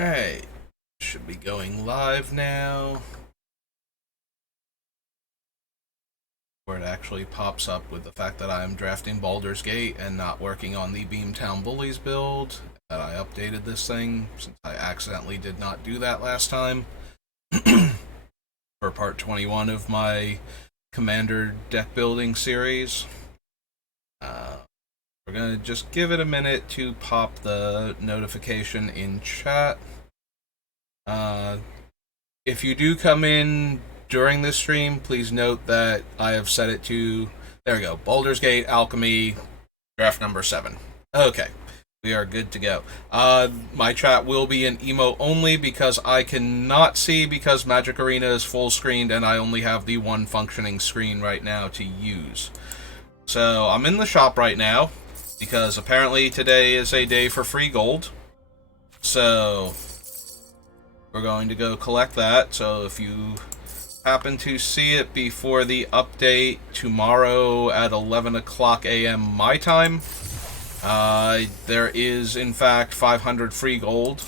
Alright, should be going live now. Where it actually pops up with the fact that I'm drafting Baldur's Gate and not working on the Beamtown Bullies build. That I updated this thing since I accidentally did not do that last time. For part 21 of my Commander deck building series. We're going to just give it a minute to pop the notification in chat. If you do come in during this stream, please note that I have set it to, there we go, Baldur's Gate, Alchemy, draft number 7. Okay, we are good to go. My chat will be in emo only because I cannot see because Magic Arena is full screened and I only have the one functioning screen right now to use. So I'm in the shop right now because apparently today is a day for free gold. So we're going to go collect that. So if you happen to see it before the update tomorrow at 11 o'clock a.m. my time, there is in fact 500 free gold.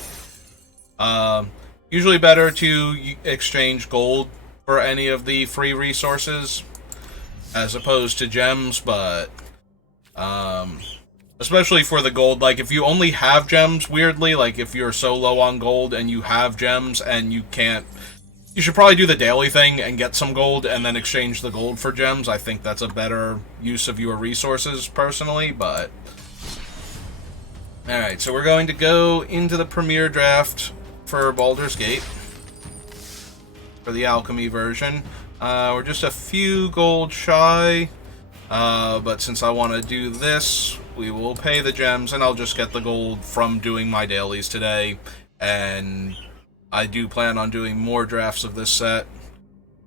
Usually better to exchange gold for any of the free resources as opposed to gems, but especially for the gold, like if you only have gems, weirdly, like if you're so low on gold and you have gems and you can't, you should probably do the daily thing and get some gold and then exchange the gold for gems. I think that's a better use of your resources personally, but alright, so we're going to go into the premiere draft for Baldur's Gate for the Alchemy version. We're just a few gold shy, but since I want to do this, we will pay the gems, and I'll just get the gold from doing my dailies today, and I do plan on doing more drafts of this set,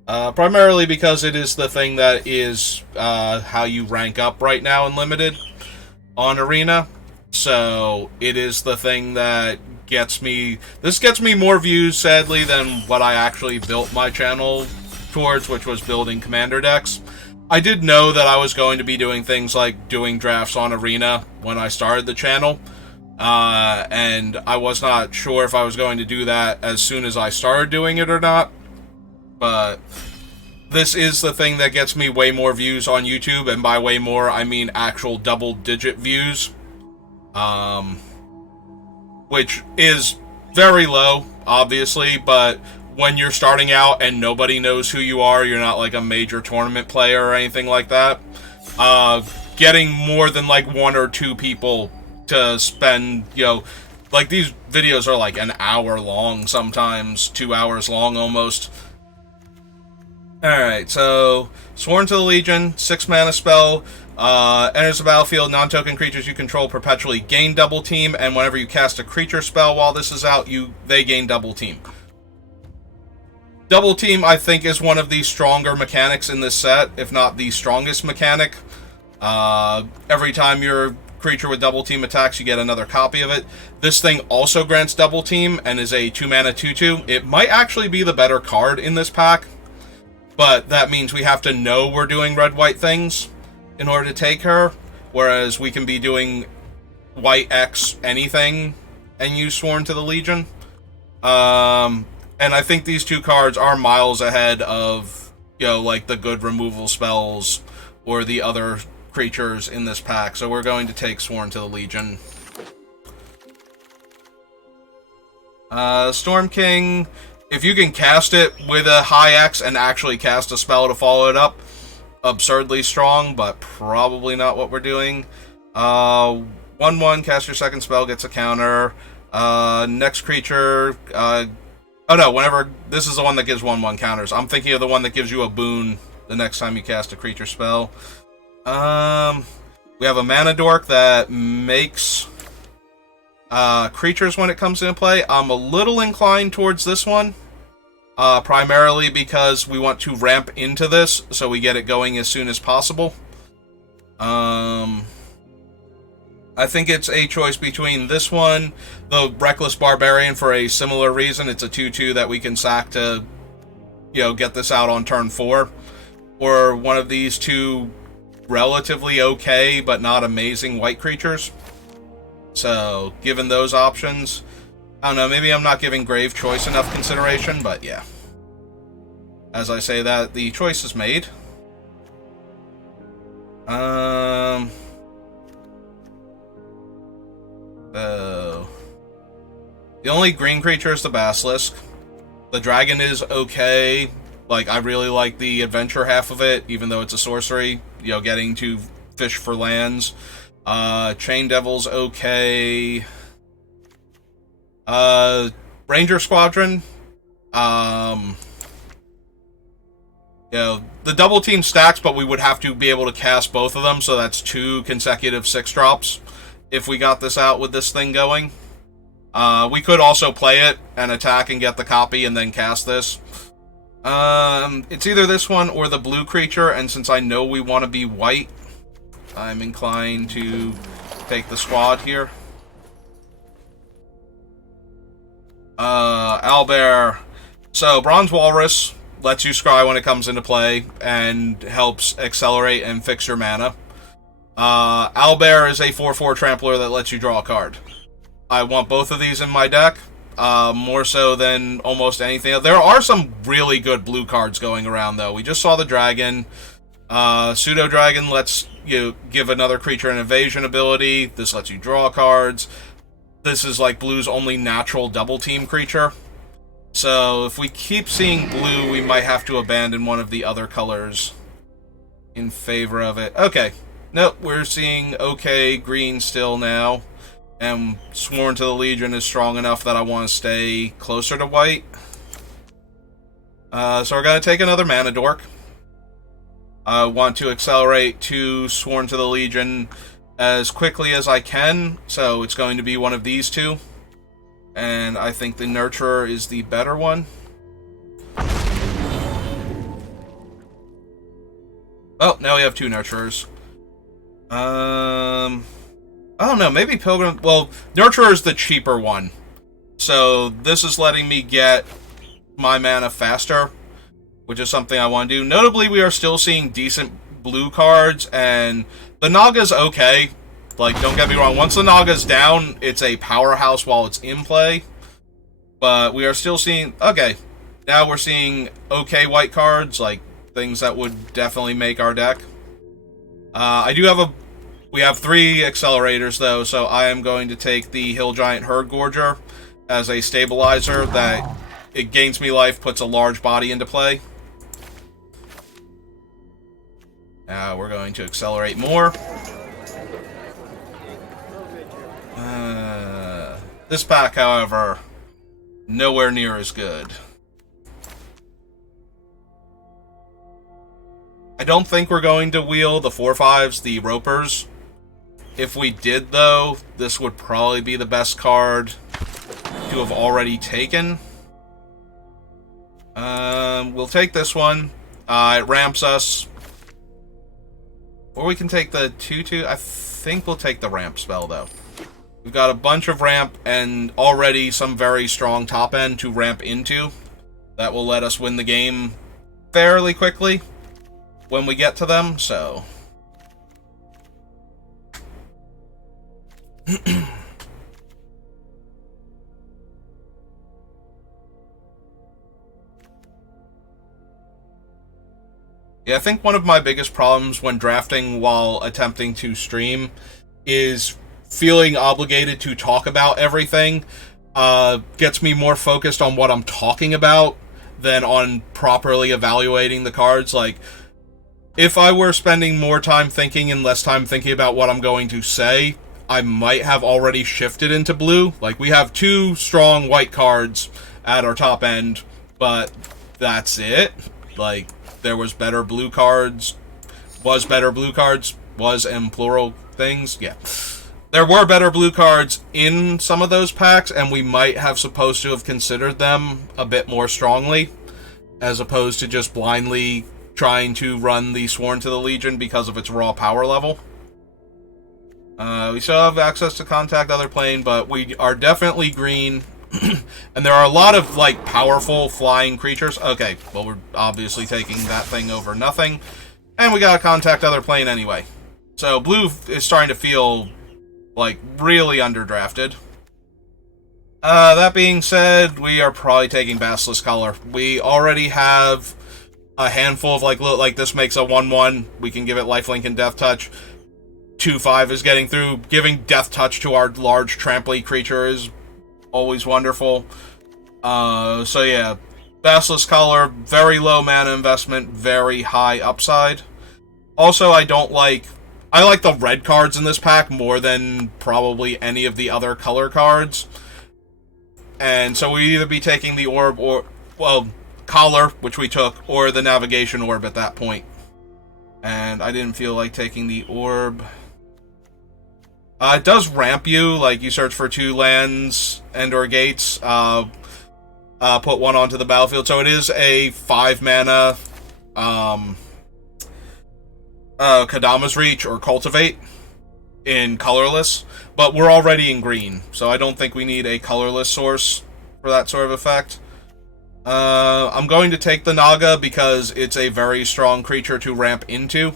primarily because it is the thing that is how you rank up right now in Limited on Arena, so it is the thing that gets me, this gets me more views, sadly, than what I actually built my channel towards, which was building Commander decks. I did know that I was going to be doing things like doing drafts on Arena when I started the channel, and I was not sure if I was going to do that as soon as I started doing it or not, but this is the thing that gets me way more views on YouTube, and by way more, I mean actual double-digit views, which is very low, obviously, but when you're starting out and nobody knows who you are, you're not like a major tournament player or anything like that, getting more than like 1 or 2 people to spend, you know, like these videos are like an hour long, sometimes 2 hours long almost. Alright, so Sworn to the Legion, 6 mana spell, enters the battlefield, non-token creatures you control perpetually gain double team, and whenever you cast a creature spell while this is out, they gain double team. Double team, I think, is one of the stronger mechanics in this set, if not the strongest mechanic. Every time your creature with double team attacks, you get another copy of it. This thing also grants double team and is a 2-mana 2/2. It might actually be the better card in this pack, but that means we have to know we're doing red-white things in order to take her, whereas we can be doing white X anything and use Sworn to the Legion. And I think these two cards are miles ahead of, you know, like the good removal spells or the other creatures in this pack. So we're going to take Sworn to the Legion. Storm King, if you can cast it with a high X and actually cast a spell to follow it up, absurdly strong, but probably not what we're doing. 1/1, cast your second spell, gets a counter. Next creature, oh no, whenever, this is the one that gives 1/1 counters. I'm thinking of the one that gives you a boon the next time you cast a creature spell. We have a mana dork that makes creatures when it comes into play. I'm a little inclined towards this one, primarily because we want to ramp into this, so we get it going as soon as possible. I think it's a choice between this one, the Reckless Barbarian, for a similar reason. It's a 2/2 that we can sack to, you know, get this out on turn 4. Or one of these two relatively okay, but not amazing white creatures. So, given those options, I don't know, maybe I'm not giving Grave Choice enough consideration, but yeah. As I say that, the choice is made. The only green creature is the Basilisk. The dragon is okay. Like, I really like the adventure half of it, even though it's a sorcery. You know, getting to fish for lands. Chain Devil's okay. Ranger Squadron. You know, the double team stacks, but we would have to be able to cast both of them, so that's 2 consecutive 6-drops if we got this out with this thing going. We could also play it and attack and get the copy and then cast this. It's either this one or the blue creature, and since I know we want to be white, I'm inclined to take the squad here. Owlbear. So, Bronze Walrus lets you scry when it comes into play and helps accelerate and fix your mana. Owlbear is a 4/4 trampler that lets you draw a card. I want both of these in my deck, more so than almost anything. There are some really good blue cards going around, though. We just saw the Dragon. Pseudo Dragon lets you give another creature an evasion ability. This lets you draw cards. This is like blue's only natural double team creature. So if we keep seeing blue, we might have to abandon one of the other colors in favor of it. Okay. Nope, we're seeing okay green still now. And Sworn to the Legion is strong enough that I want to stay closer to white. So we're going to take another Mana Dork. I want to accelerate to Sworn to the Legion as quickly as I can, so it's going to be one of these two. And I think the Nurturer is the better one. Oh, now we have 2 Nurturers. I don't know, maybe Pilgrim... Well, Nurturer is the cheaper one. So this is letting me get my mana faster, which is something I want to do. Notably, we are still seeing decent blue cards, and the Naga's okay. Like, don't get me wrong, once the Naga's down, it's a powerhouse while it's in play. But we are still seeing... Okay, now we're seeing okay white cards, like things that would definitely make our deck. I do have a... We have 3 accelerators, though, so I am going to take the Hill Giant Herd Gorger as a stabilizer that it gains me life, puts a large body into play. Now we're going to accelerate more. This pack, however, nowhere near as good. I don't think we're going to wheel the 4/5s, the Ropers. If we did, though, this would probably be the best card to have already taken. We'll take this one. It ramps us. Or we can take the 2/2. I think we'll take the ramp spell, though. We've got a bunch of ramp and already some very strong top end to ramp into. That will let us win the game fairly quickly when we get to them, so... Yeah, I think one of my biggest problems when drafting while attempting to stream is feeling obligated to talk about everything. Gets me more focused on what I'm talking about than on properly evaluating the cards. Like, if I were spending more time thinking and less time thinking about what I'm going to say, I might have already shifted into blue. Like, we have 2 strong white cards at our top end, but that's it. Like, there was better blue cards. Was better blue cards. Was in plural things. Yeah. There were better blue cards in some of those packs, and we might have supposed to have considered them a bit more strongly, as opposed to just blindly trying to run the Sworn to the Legion because of its raw power level. We still have access to Contact Other Plane, but we are definitely green. And there are a lot of, like, powerful flying creatures. Okay, well, we're obviously taking that thing over nothing. And we got a Contact Other Plane anyway. So blue is starting to feel, like, really underdrafted. That being said, we are probably taking Basilisk Collar. We already have a handful of, like this makes a 1/1. We can give it Lifelink and Death Touch. 2/5 is getting through. Giving Death Touch to our large trampoline creature is always wonderful. So yeah, Basilisk Collar, very low mana investment, very high upside. Also, I like the red cards in this pack more than probably any of the other color cards. And so we either be taking the orb or, well, Collar, which we took, or the Navigation Orb at that point. And I didn't feel like taking the orb. It does ramp you, like you search for 2 lands and or gates, put 1 onto the battlefield. So it is a 5 mana Kadama's Reach or Cultivate in colorless, but we're already in green, so I don't think we need a colorless source for that sort of effect. I'm going to take the Naga because it's a very strong creature to ramp into.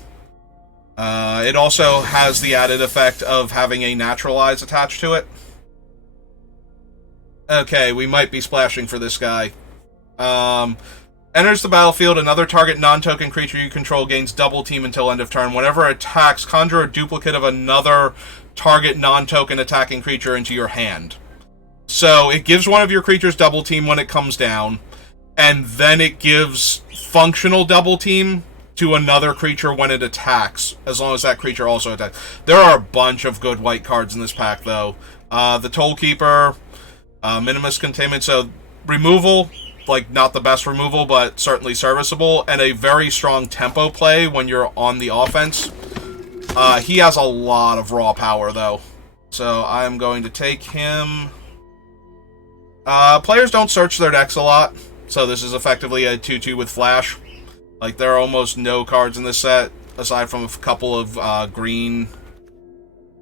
It also has the added effect of having a Naturalize attached to it. Okay, we might be splashing for this guy. Enters the battlefield, another target non-token creature you control gains double team until end of turn. Whenever it attacks, conjure a duplicate of another target non-token attacking creature into your hand. So it gives one of your creatures double team when it comes down, and then it gives functional double team to another creature when it attacks, as long as that creature also attacks. There are a bunch of good white cards in this pack, though. The Tollkeeper, Minimus Containment, so removal, like not the best removal, but certainly serviceable, and a very strong tempo play when you're on the offense. He has a lot of raw power, though, so I'm going to take him. Players don't search their decks a lot, so this is effectively a 2/2 with Flash. Like, there are almost no cards in this set, aside from a couple of green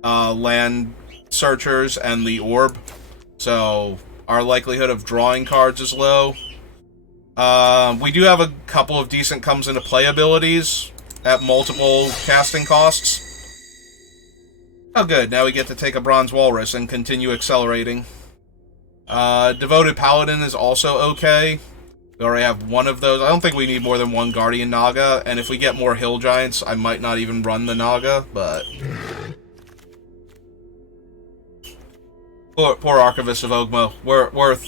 land searchers and the orb, so our likelihood of drawing cards is low. We do have a couple of decent comes into play abilities at multiple casting costs. Oh good, now we get to take a Bronze Walrus and continue accelerating. Devoted Paladin is also okay. We already have one of those. I don't think we need more than 1 Guardian Naga, and if we get more Hill Giants, I might not even run the Naga, but... Poor Archivist of Ogma. Worth,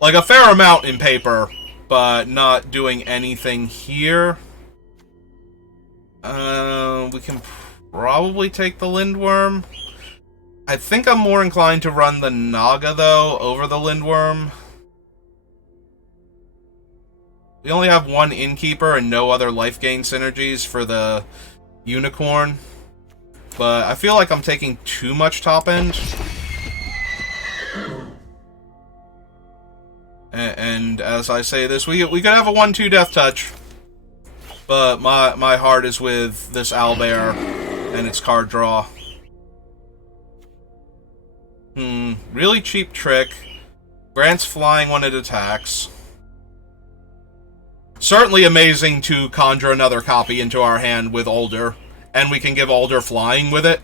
like, a fair amount in paper, but not doing anything here. We can probably take the Lindworm. I think I'm more inclined to run the Naga, though, over the Lindworm. We only have 1 Innkeeper and no other life gain synergies for the Unicorn. But I feel like I'm taking too much top end. And as I say this, we could have a 1/2 Death Touch. But my heart is with this Owlbear and its card draw. Really cheap trick. Grants flying when it attacks. Certainly amazing to conjure another copy into our hand with Alder. And we can give Alder flying with it.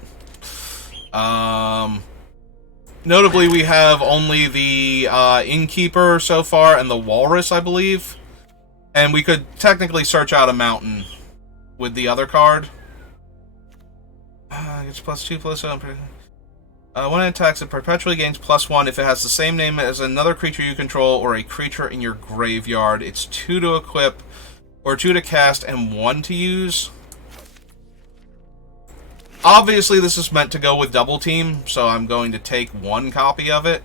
Notably, we have only the Innkeeper so far and the Walrus, I believe. And we could technically search out a mountain with the other card. It's +2/+1. When it attacks, it perpetually gains +1 if it has the same name as another creature you control or a creature in your graveyard. It's 2 to equip, or 2 to cast, and 1 to use. Obviously, this is meant to go with Double Team, so I'm going to take 1 copy of it.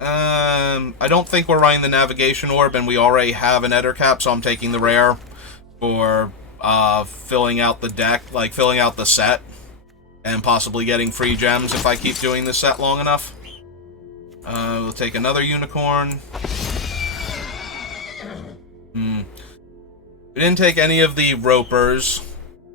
I don't think we're running the Navigation Orb, and we already have an Ettercap, so I'm taking the rare for filling out the deck, like filling out the set, and possibly getting free gems if I keep doing this set long enough. We'll take another Unicorn. We didn't take any of the Ropers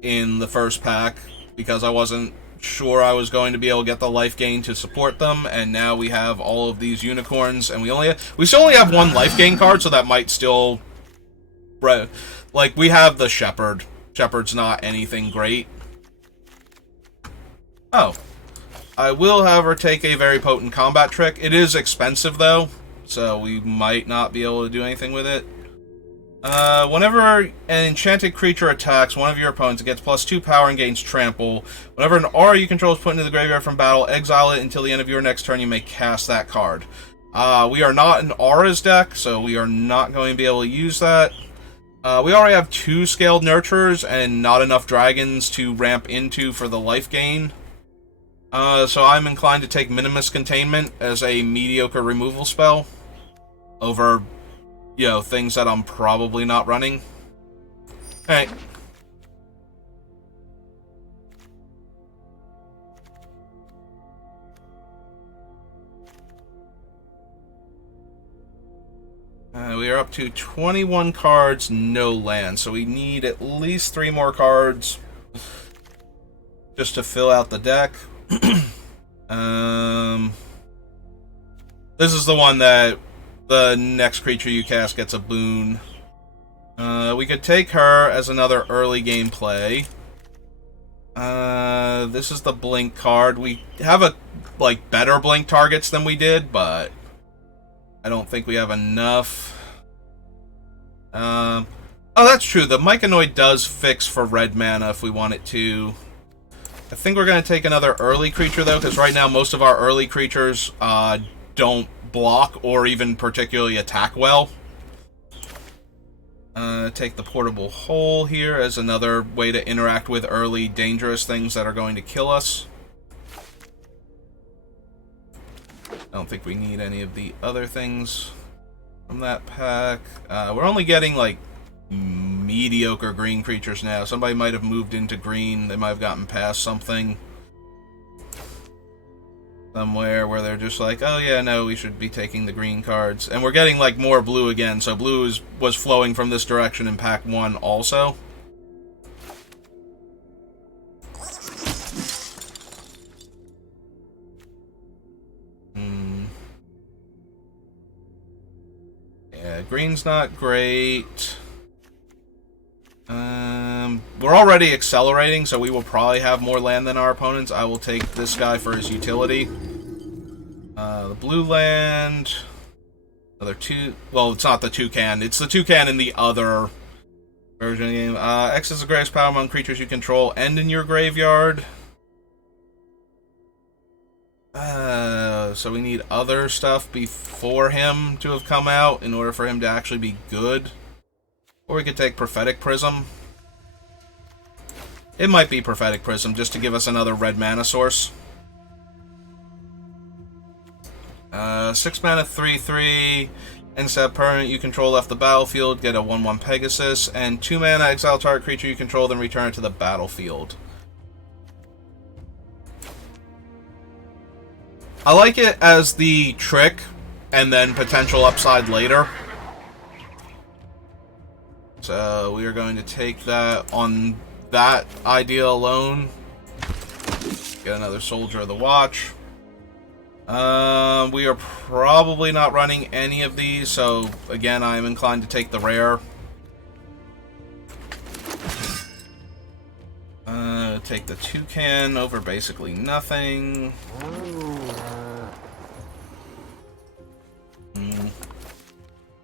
in the first pack because I wasn't sure I was going to be able to get the life gain to support them, and now we have all of these Unicorns, and we still only have 1 life gain card, so that might still... Like, we have the Shepherd. Shepherd's not anything great. Oh. I will, however, take a very potent combat trick. It is expensive, though, so we might not be able to do anything with it. Whenever an enchanted creature attacks one of your opponents, it gets +2 power and gains trample. Whenever an aura you control is put into the graveyard from battle, exile it until the end of your next turn. You may cast that card. We are not an auras deck, so we are not going to be able to use that. We already have 2 scaled nurturers and not enough dragons to ramp into for the life gain. So I'm inclined to take Minimus Containment as a mediocre removal spell over, you know, things that I'm probably not running. Alright. We are up to 21 cards, no land, so we need at least 3 more cards just to fill out the deck. This is the one that the next creature you cast gets a boon. We could take her as another early game play. This is the blink card. We have better blink targets than we did, but I don't think we have enough. Oh, that's true. The Myconoid does fix for red mana if we want it to. I think we're going to take another early creature, though, because right now most of our early creatures don't block or even particularly attack well. Take the Portable Hole here as another way to interact with early dangerous things that are going to kill us. I don't think we need any of the other things from that pack. We're only getting, like, mediocre green creatures now. Somebody might have moved into green. They might have gotten past something somewhere where they're just like, oh yeah, no, we should be taking the green cards. And we're getting, like, more blue again, so blue was flowing from this direction in pack 1 also. Yeah, green's not great. We're already accelerating, so we will probably have more land than our opponents. I will take this guy for his utility. The blue land. Another two. Well, it's not the toucan. It's the toucan in the other version of the game. X is the greatest power among creatures you control and in your graveyard. So we need other stuff before him to have come out in order for him to actually be good. Or we could take Prophetic Prism. It might be Prophetic Prism, just to give us another red mana source. 6 mana, 3/3. Instead permanent you control left the battlefield, get a 1/1 Pegasus. And 2 mana, exile target creature you control, then return it to the battlefield. I like it as the trick, and then potential upside later. So we are going to take that on that idea alone. Get another Soldier of the Watch. We are probably not running any of these, so again, I am inclined to take the rare. Take the toucan over basically nothing.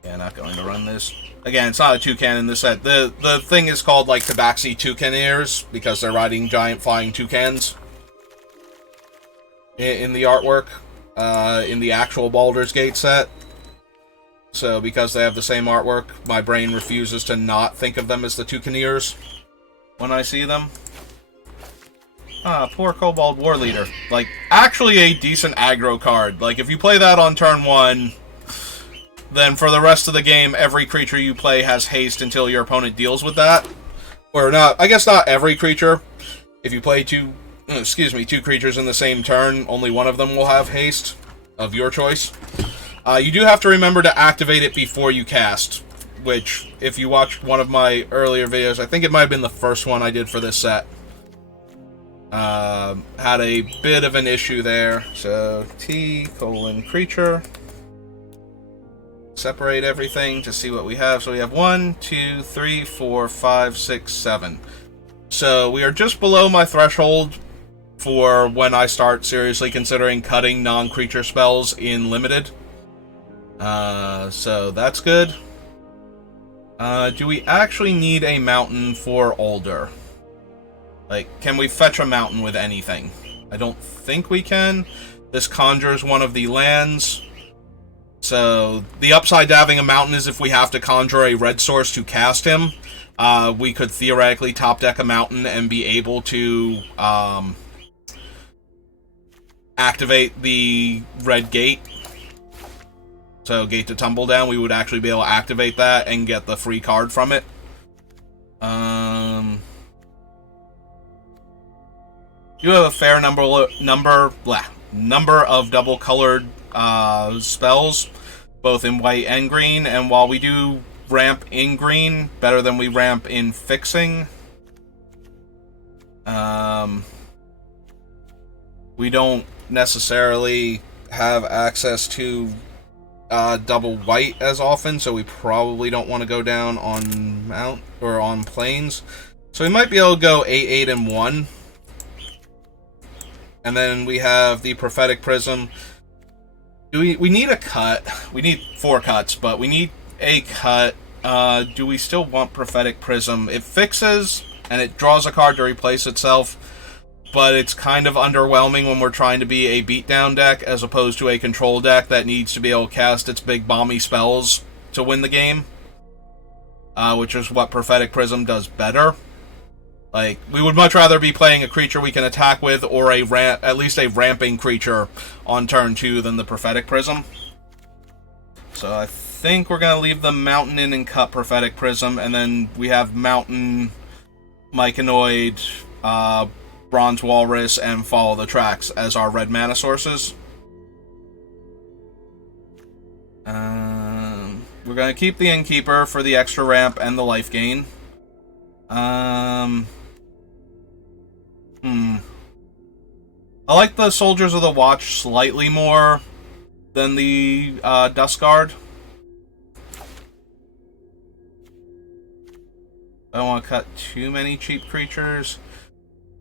Yeah, not going to run this. Again, it's not a toucan in this set. The thing is called, like, Tabaxi Toucaneers, because they're riding giant flying toucans in the artwork, in the actual Baldur's Gate set. So, because they have the same artwork, my brain refuses to not think of them as the Toucaneers when I see them. Poor Kobold War Leader. Like, actually a decent aggro card. Like, if you play that on turn 1... then for the rest of the game, every creature you play has haste until your opponent deals with that. Or not, I guess not every creature. If you play two creatures in the same turn, only one of them will have haste of your choice. You do have to remember to activate it before you cast, which, if you watched one of my earlier videos, I think it might have been the first one I did for this set, had a bit of an issue there. So, T:creature. Separate everything to see what we have. So we have 1, 2, 3, 4, 5, 6, 7. So we are just below my threshold for when I start seriously considering cutting non-creature spells in Limited. So that's good. Do we actually need a mountain for Alder? Like, can we fetch a mountain with anything? I don't think we can. This conjures one of the lands. So, the upside to having a mountain is if we have to conjure a red source to cast him, we could theoretically top deck a mountain and be able to activate the red gate. So, Gate to Tumbledown, we would actually be able to activate that and get the free card from it. You have a fair number of double-colored spells, both in white and green, and while we do ramp in green, better than we ramp in fixing, we don't necessarily have access to double white as often, so we probably don't want to go down on mount or on planes. So we might be able to go 8, 8, and 1. And then we have the Prophetic Prism. We need a cut. We need 4 cuts, but we need a cut. Do we still want Prophetic Prism? It fixes, and it draws a card to replace itself, but it's kind of underwhelming when we're trying to be a beatdown deck as opposed to a control deck that needs to be able to cast its big bomby spells to win the game, which is what Prophetic Prism does better. Like, we would much rather be playing a creature we can attack with, or at least a ramping creature on turn 2 than the Prophetic Prism. So I think we're going to leave the Mountain in and cut Prophetic Prism, and then we have Mountain, Myconoid, Bronze Walrus, and Follow the Tracks as our red mana sources. We're going to keep the Innkeeper for the extra ramp and the life gain. I like the Soldiers of the Watch slightly more than the Dust Guard. I don't want to cut too many cheap creatures.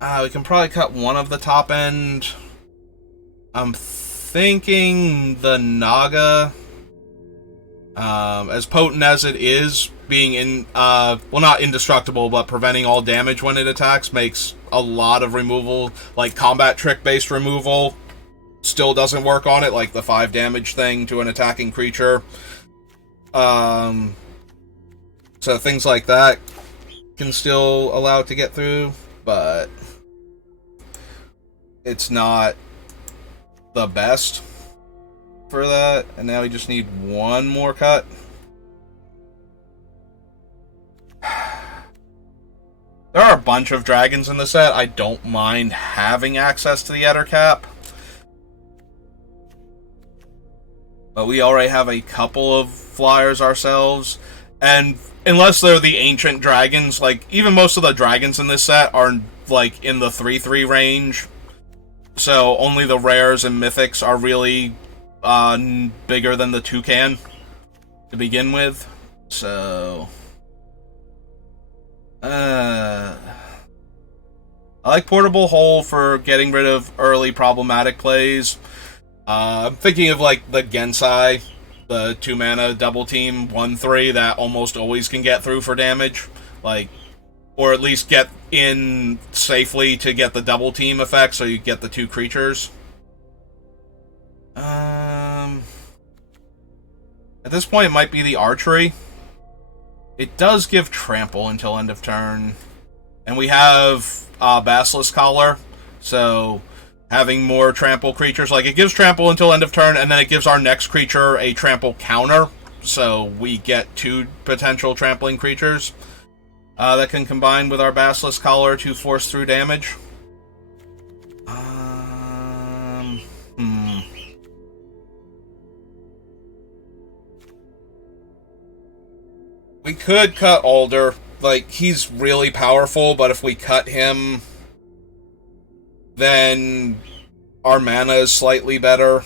We can probably cut one of the top end. I'm thinking the Naga, as potent as it is, being well, not indestructible, but preventing all damage when it attacks, makes a lot of removal. Like, combat trick-based removal still doesn't work on it, like the 5 damage thing to an attacking creature. So things like that can still allow it to get through, but it's not the best for that. And now we just need one more cut. There are a bunch of dragons in the set. I don't mind having access to the Ettercap, but we already have a couple of flyers ourselves, and unless they're the ancient dragons, like, even most of the dragons in this set are, like, in the 3/3 range, so only the rares and mythics are really bigger than the toucan to begin with. So I like Portable Hole for getting rid of early problematic plays. I'm thinking of, like, the Gensai, the 2-mana double team 1/3 that almost always can get through for damage, like, or at least get in safely to get the double team effect, so you get the 2 creatures. At this point, it might be the Archery. It does give trample until end of turn. And we have Basilisk Collar, so having more trample creatures, like, it gives trample until end of turn, and then it gives our next creature a trample counter, so we get 2 potential trampling creatures that can combine with our Basilisk Collar to force through damage. We could cut Alder. Like, he's really powerful, but if we cut him, then our mana is slightly better.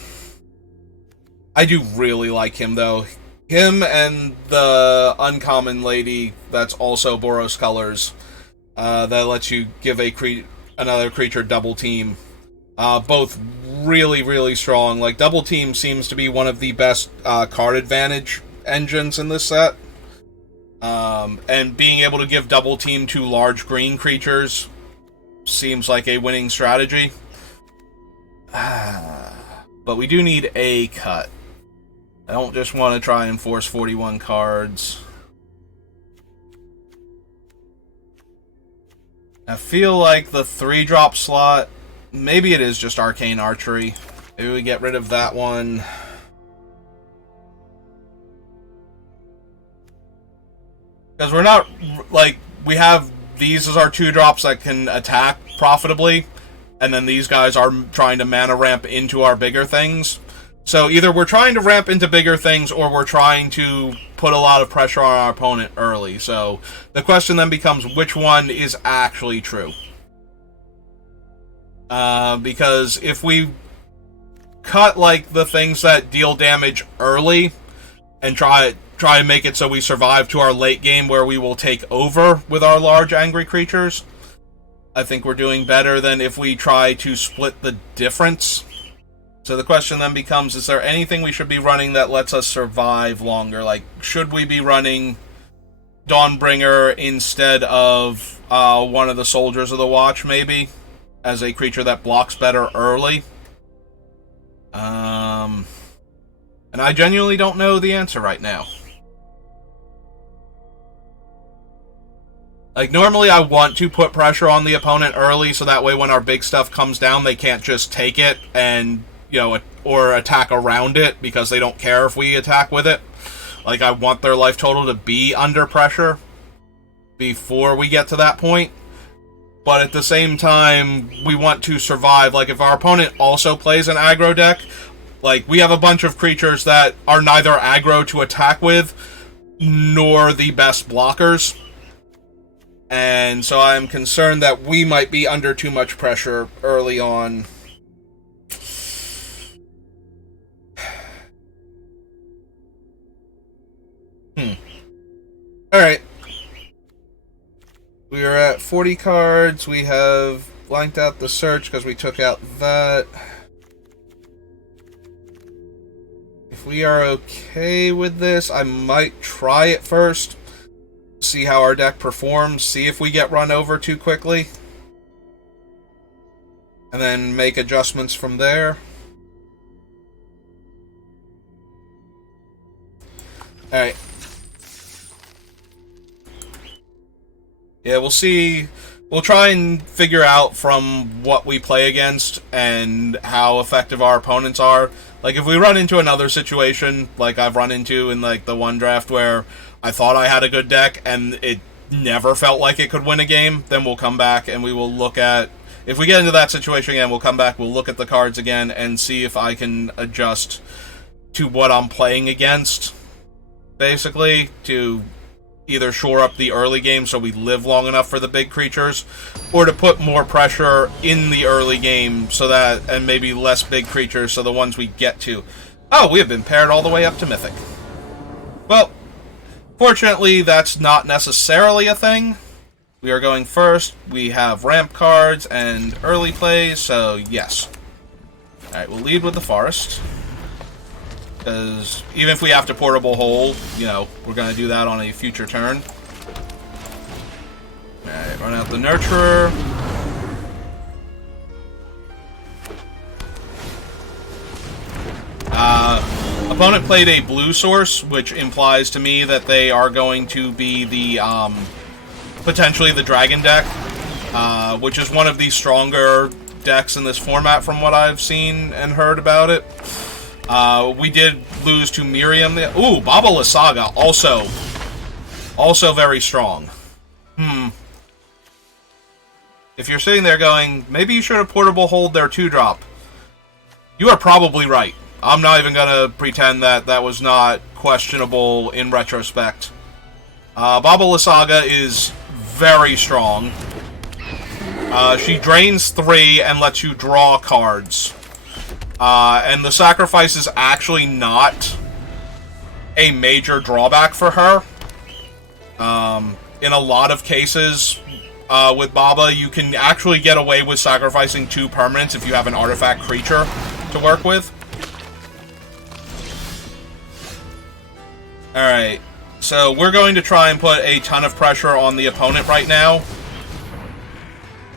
I do really like him, though. Him and the uncommon lady that's also Boros Colors, that lets you give an another creature double team. Both really, really strong. Like, double team seems to be one of the best card advantage engines in this set. And being able to give double team to large green creatures seems like a winning strategy. But we do need a cut. I don't just want to try and force 41 cards. I feel like the 3-drop slot, maybe it is just Arcane Archery. Maybe we get rid of that one. Because we're not, like, we have these as our 2-drops that can attack profitably, and then these guys are trying to mana ramp into our bigger things. So either we're trying to ramp into bigger things, or we're trying to put a lot of pressure on our opponent early. So the question then becomes, which one is actually true? Because if we cut, like, the things that deal damage early, and try and make it so we survive to our late game where we will take over with our large angry creatures, I think we're doing better than if we try to split the difference. So the question then becomes, is there anything we should be running that lets us survive longer? Like, should we be running Dawnbringer instead of one of the Soldiers of the Watch, maybe, as a creature that blocks better early? And I genuinely don't know the answer right now. Like, normally I want to put pressure on the opponent early, so that way when our big stuff comes down, they can't just take it and, you know, or attack around it, because they don't care if we attack with it. Like, I want their life total to be under pressure before we get to that point. But at the same time, we want to survive. Like, if our opponent also plays an aggro deck, like, we have a bunch of creatures that are neither aggro to attack with, nor the best blockers. And so I'm concerned that we might be under too much pressure early on. Alright. We are at 40 cards. We have blanked out the search because we took out that. If we are okay with this, I might try it first. See how our deck performs, see if we get run over too quickly, and then make adjustments from there. Alright. Yeah, we'll see. We'll try and figure out from what we play against and how effective our opponents are. Like, if we run into another situation, like I've run into in, like, the one draft where I thought I had a good deck and it never felt like it could win a game, then we'll come back and we will look at... If we get into that situation again, we'll come back, we'll look at the cards again and see if I can adjust to what I'm playing against, basically, to either shore up the early game so we live long enough for the big creatures, or to put more pressure in the early game so that, and maybe less big creatures, so the ones we get to. Oh, we have been paired all the way up to Mythic. Well, fortunately, that's not necessarily a thing. We are going first. We have ramp cards and early plays, so yes. Alright, we'll lead with the Forest. Because even if we have to Portable Hold, you know, we're going to do that on a future turn. Alright, run out the Nurturer. Opponent played a blue source, which implies to me that they are going to be the, potentially the Dragon deck, which is one of the stronger decks in this format from what I've seen and heard about it. We did lose to Miriam. Ooh, Baba Lysaga, also very strong. If you're sitting there going, maybe you should have Portable Hold their 2-drop, you are probably right. I'm not even going to pretend that that was not questionable in retrospect. Baba Lysaga is very strong. She drains 3 and lets you draw cards. And the sacrifice is actually not a major drawback for her. In a lot of cases, with Baba, you can actually get away with sacrificing 2 permanents if you have an artifact creature to work with. Alright, so we're going to try and put a ton of pressure on the opponent right now.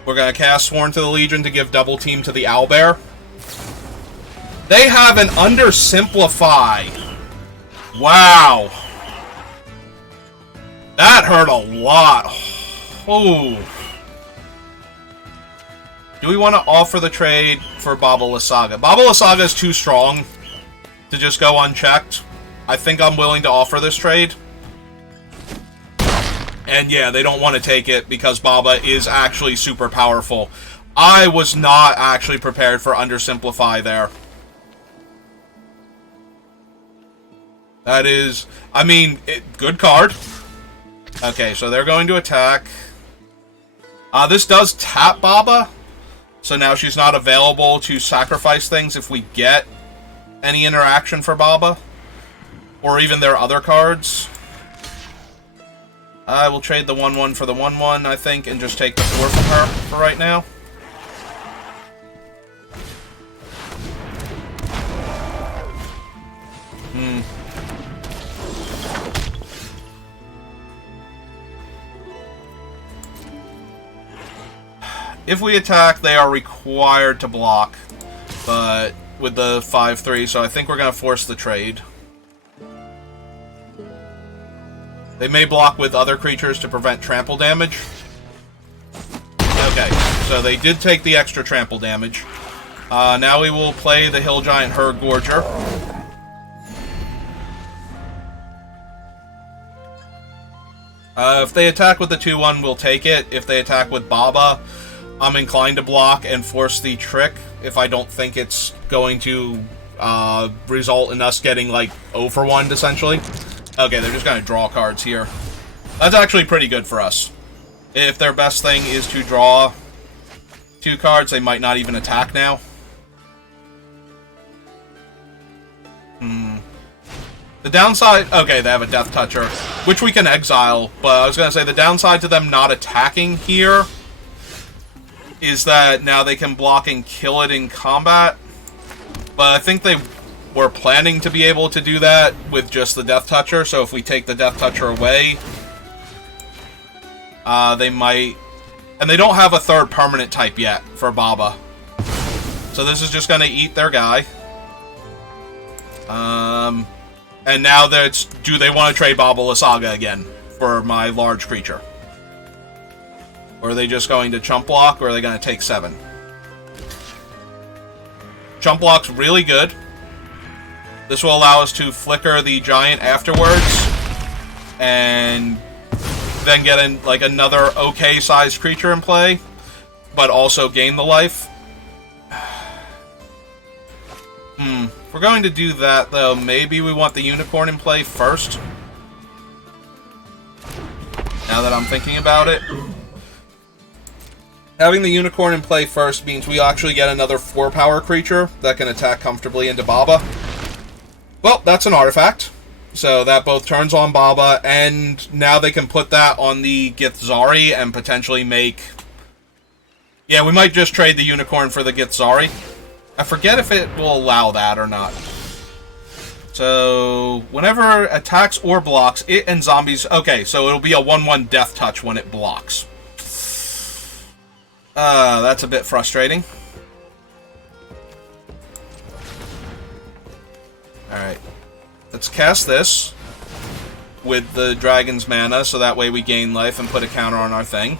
We're going to cast Sworn to the Legion to give double team to the Owlbear. They have an Undersimplify. Wow. That hurt a lot. Oh. Do we want to offer the trade for Baba Lysaga? Baba Lysaga is too strong to just go unchecked. I think I'm willing to offer this trade. And yeah, they don't want to take it because Baba is actually super powerful. I was not actually prepared for Undersimplify there. That is, I mean, good card. Okay, so they're going to attack. This does tap Baba. So now she's not available to sacrifice things if we get any interaction for Baba. Or even their other cards. I will trade the 1/1 for the 1/1, I think, and just take the 4 from her for right now. If we attack, they are required to block, but with the 5/3, so I think we're going to force the trade. They may block with other creatures to prevent trample damage. Okay, so they did take the extra trample damage. Now we will play the Hill Giant Herd Gorger. If they attack with the 2/1, we'll take it. If they attack with Baba, I'm inclined to block and force the trick if I don't think it's going to result in us getting, like, overwhelmed, essentially. Okay, they're just going to draw cards here. That's actually pretty good for us. If their best thing is to draw 2 cards, they might not even attack now. The downside... Okay, they have a Death Toucher, which we can exile, but I was going to say the downside to them not attacking here is that now they can block and kill it in combat. But I think they were planning to be able to do that with just the Death Toucher, so if we take the Death Toucher away, they might... And they don't have a 3rd permanent type yet for Baba. So this is just going to eat their guy. And now that's... Do they want to trade Baba Lysaga again for my large creature? Or are they just going to chump block, or are they going to take 7? Chump block's really good. This will allow us to flicker the giant afterwards, and then get in, like, another okay-sized creature in play, but also gain the life. If we're going to do that, though, maybe we want the unicorn in play first. Now that I'm thinking about it. Having the unicorn in play first means we actually get another 4-power creature that can attack comfortably into Baba. Well, that's an artifact. So that both turns on Baba, and now they can put that on the Githzari and potentially make... Yeah, we might just trade the unicorn for the Githzari. I forget if it will allow that or not. So, whenever attacks or blocks, it and zombies... Okay, so it'll be a 1/1 Death Touch when it blocks. That's a bit frustrating. Alright. Let's cast this with the dragon's mana, so that way we gain life and put a counter on our thing.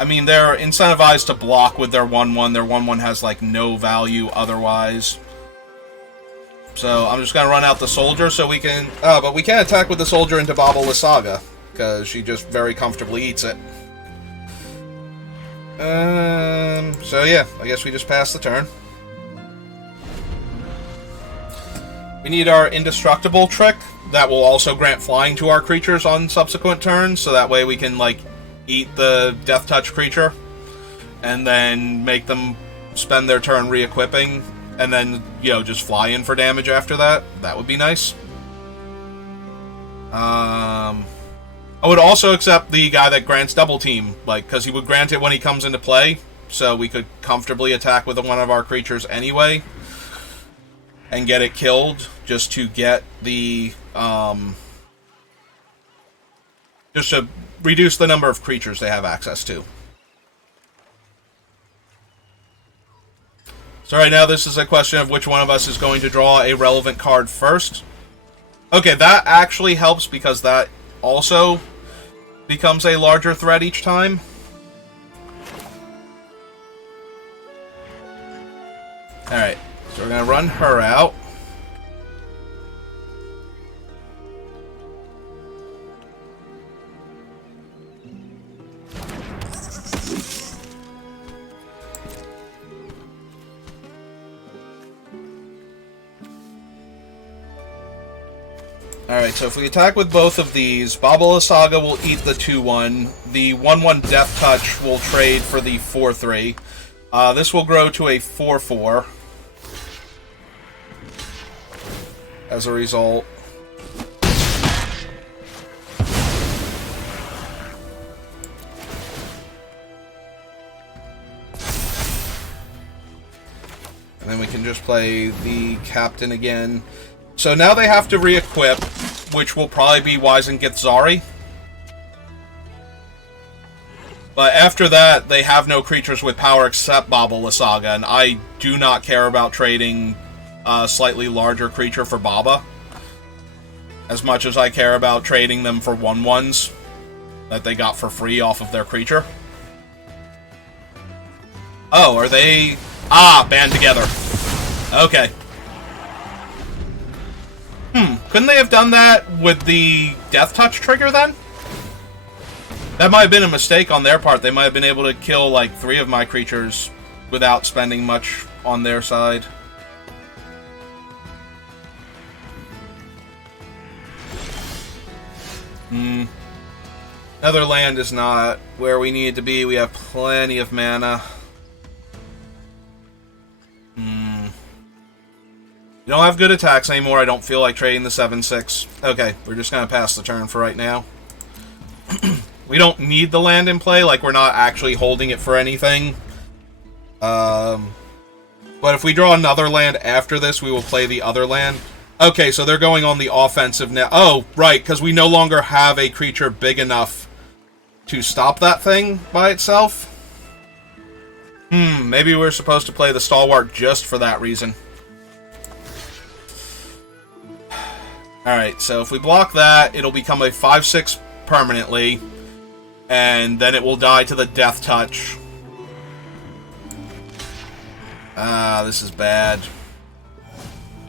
I mean, they're incentivized to block with their 1/1. Their 1/1 has, like, no value otherwise. So, I'm just gonna run out the soldier so we can... Oh, but we can't attack with the soldier into Baba Lysaga, because she just very comfortably eats it. So yeah, I guess we just pass the turn. We need our indestructible trick that will also grant flying to our creatures on subsequent turns, so that way we can, like, eat the Death Touch creature and then make them spend their turn re-equipping and then, you know, just fly in for damage after that. That would be nice. I would also accept the guy that grants double team, like, because he would grant it when he comes into play, so we could comfortably attack with one of our creatures anyway, and get it killed, just to get the, just to reduce the number of creatures they have access to. So right now this is a question of which one of us is going to draw a relevant card first. Okay, that actually helps because that also becomes a larger threat each time. Alright, so we're going to run her out. Alright, so if we attack with both of these, Baba Saga will eat the 2-1. The 1-1 Death Touch will trade for the 4-3. This will grow to a 4-4 as a result. And then we can just play the Captain again. So now they have to re-equip, which will probably be Wizened Githzari. But after that, they have no creatures with power except Baba Saga, and I do not care about trading a slightly larger creature for Baba, as much as I care about trading them for 1/1s that they got for free off of their creature. Oh, are they... Ah, band together. Okay. Couldn't they have done that with the Death Touch trigger then? That might have been a mistake on their part. They might have been able to kill like 3 of my creatures without spending much on their side. Another land is not where we need to be. We have plenty of mana. We don't have good attacks anymore. I don't feel like trading the 7/6. Okay, we're just going to pass the turn for right now. We don't need the land in play. Like, we're not actually holding it for anything. But if we draw another land after this, we will play the other land. Okay, so they're going on the offensive now. Oh, right, because we no longer have a creature big enough to stop that thing by itself. Maybe we're supposed to play the Stalwart just for that reason. Alright, so if we block that, it'll become a 5/6 permanently, and then it will die to the Death Touch. This is bad.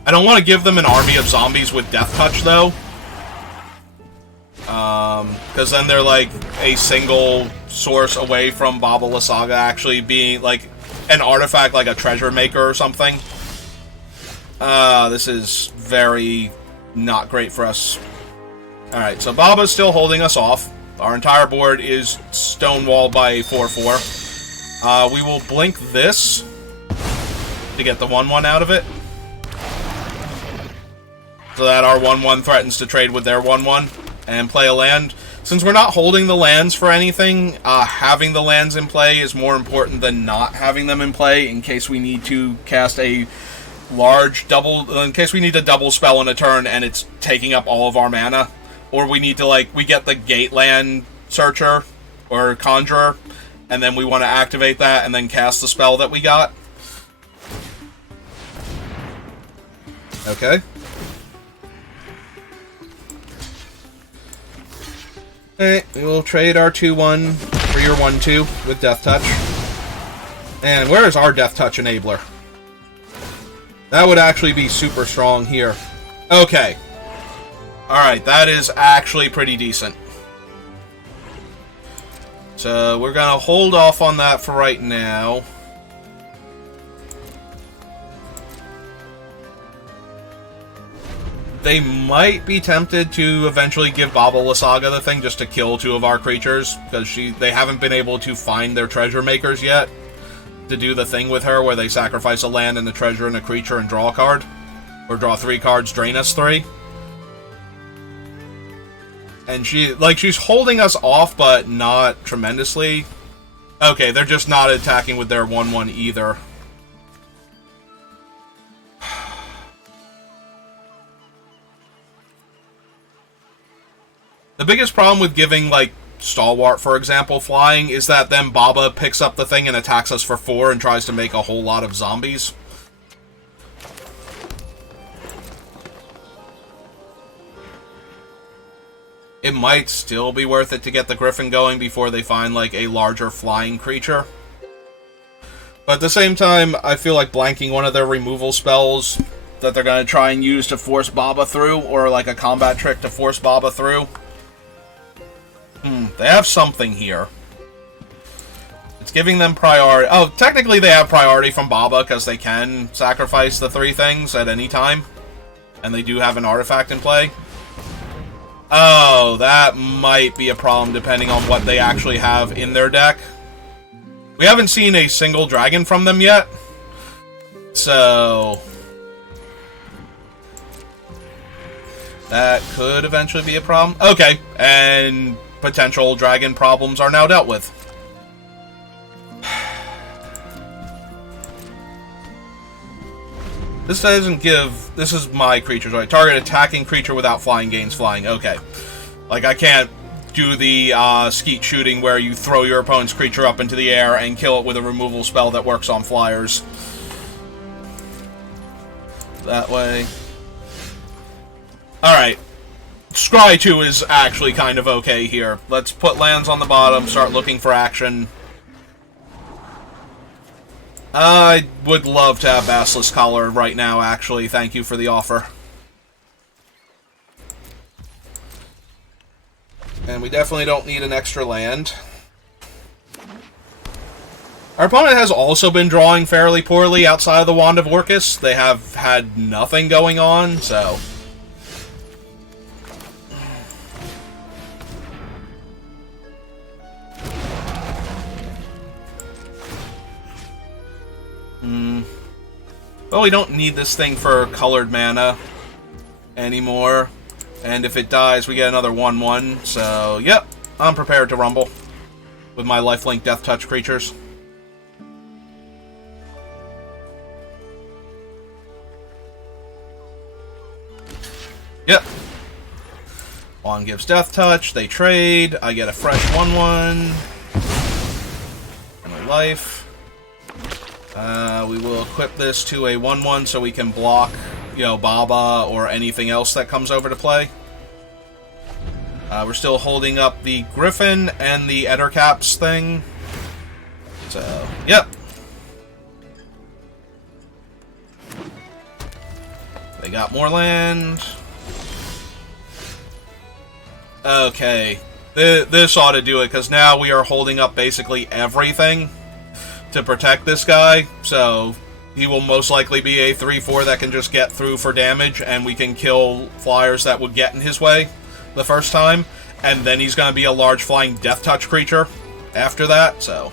I don't want to give them an army of zombies with Death Touch, though. Because then they're like a single source away from Baba Saga actually being like an artifact, like a treasure maker or something. This is very not great for us. Alright, so Baba's still holding us off. Our entire board is stonewalled by a 4/4. We will blink this to get the 1/1 out of it, so that our 1/1 threatens to trade with their 1/1 and play a land. Since we're not holding the lands for anything, having the lands in play is more important than not having them in play in case we need to cast a large double, in case we need a double spell in a turn and it's taking up all of our mana, or we need to, like, we get the Gateland Searcher or Conjurer and then we want to activate that and then cast the spell that we got. Okay. Alright, we will trade our 2/1 for your 1/2 with Death Touch. And where is our Death Touch enabler? That would actually be super strong here. Okay. Alright, that is actually pretty decent. So we're going to hold off on that for right now. They might be tempted to eventually give Baba Saga the thing just to kill 2 of our creatures, because they haven't been able to find their treasure makers yet, to do the thing with her where they sacrifice a land and a treasure and a creature and draw a card. Or draw 3 cards, drain us 3. And she's holding us off, but not tremendously. Okay, they're just not attacking with their 1/1 either. The biggest problem with giving, like, Stalwart, for example, flying, is that then Baba picks up the thing and attacks us for 4 and tries to make a whole lot of zombies. It might still be worth it to get the Griffin going before they find, like, a larger flying creature. But at the same time, I feel like blanking one of their removal spells that they're going to try and use to force Baba through, or like a combat trick to force Baba through. They have something here. It's giving them priority. Oh, technically they have priority from Baba because they can sacrifice the 3 things at any time. And they do have an artifact in play. Oh, that might be a problem depending on what they actually have in their deck. We haven't seen a single dragon from them yet. So that could eventually be a problem. Okay, and potential dragon problems are now dealt with. This doesn't give... This is my creatures, right? Target attacking creature without flying gains flying. Okay. Like, I can't do the skeet shooting where you throw your opponent's creature up into the air and kill it with a removal spell that works on flyers. That way. Alright. Scry 2 is actually kind of okay here. Let's put lands on the bottom, start looking for action. I would love to have Basilisk Collar right now, actually. Thank you for the offer. And we definitely don't need an extra land. Our opponent has also been drawing fairly poorly outside of the Wand of Orcus. They have had nothing going on, so... Well, we don't need this thing for colored mana anymore. And if it dies, we get another 1/1. So, yep, I'm prepared to rumble with my lifelink Death Touch creatures. Yep. Juan gives Death Touch, they trade, I get a fresh 1/1. And a life. We will equip this to a 1/1 so we can block, you know, Baba or anything else that comes over to play. We're still holding up the Griffin and the Ettercaps thing. So, yep. They got more land. Okay. This ought to do it, because now we are holding up basically everything to protect this guy, so he will most likely be a 3/4 that can just get through for damage, and we can kill flyers that would get in his way the first time, and then he's going to be a large flying Death Touch creature after that, so...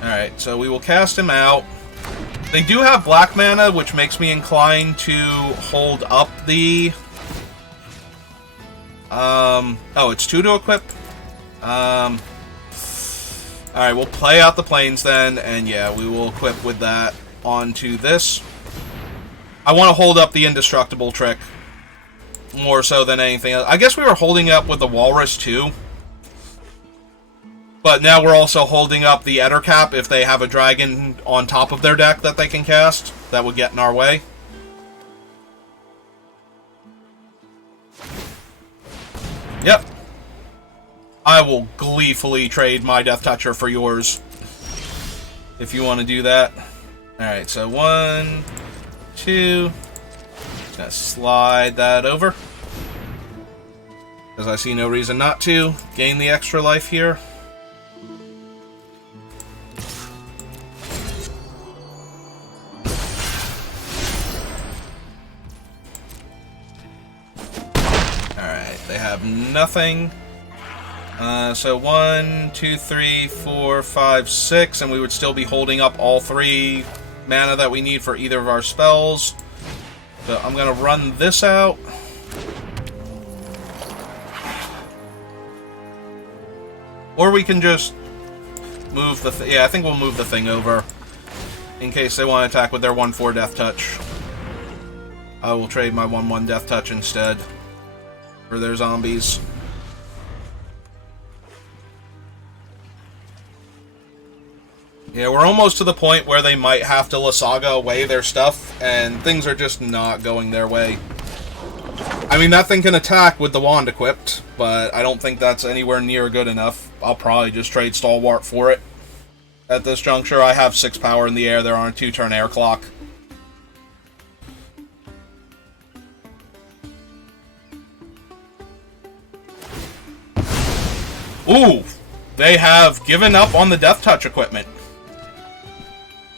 Alright, so we will cast him out. They do have black mana, which makes me inclined to hold up the... oh, it's 2 to equip? Alright, we'll play out the planes then, and yeah, we will equip with that onto this. I want to hold up the Indestructible trick, more so than anything else. I guess we were holding up with the Walrus too. But now we're also holding up the Ettercap if they have a dragon on top of their deck that they can cast. That would get in our way. Yep. I will gleefully trade my Death Toucher for yours. If you want to do that. Alright, so 1, 2. Just gonna slide that over. Because I see no reason not to. Gain the extra life here. They have nothing. So 1, 2, 3, 4, 5, 6, and we would still be holding up all 3 mana that we need for either of our spells. So I'm going to run this out. Or we can just move the... yeah, I think we'll move the thing over. In case they want to attack with their 1/4 Death Touch. I will trade my 1/1 Death Touch instead for their zombies. Yeah, we're almost to the point where they might have to Lasaga away their stuff, and things are just not going their way. I mean, that thing can attack with the wand equipped, but I don't think that's anywhere near good enough. I'll probably just trade Stalwart for it. At this juncture, I have 6 power in the air. They're on a 2-turn air clock. Ooh! They have given up on the Death Touch equipment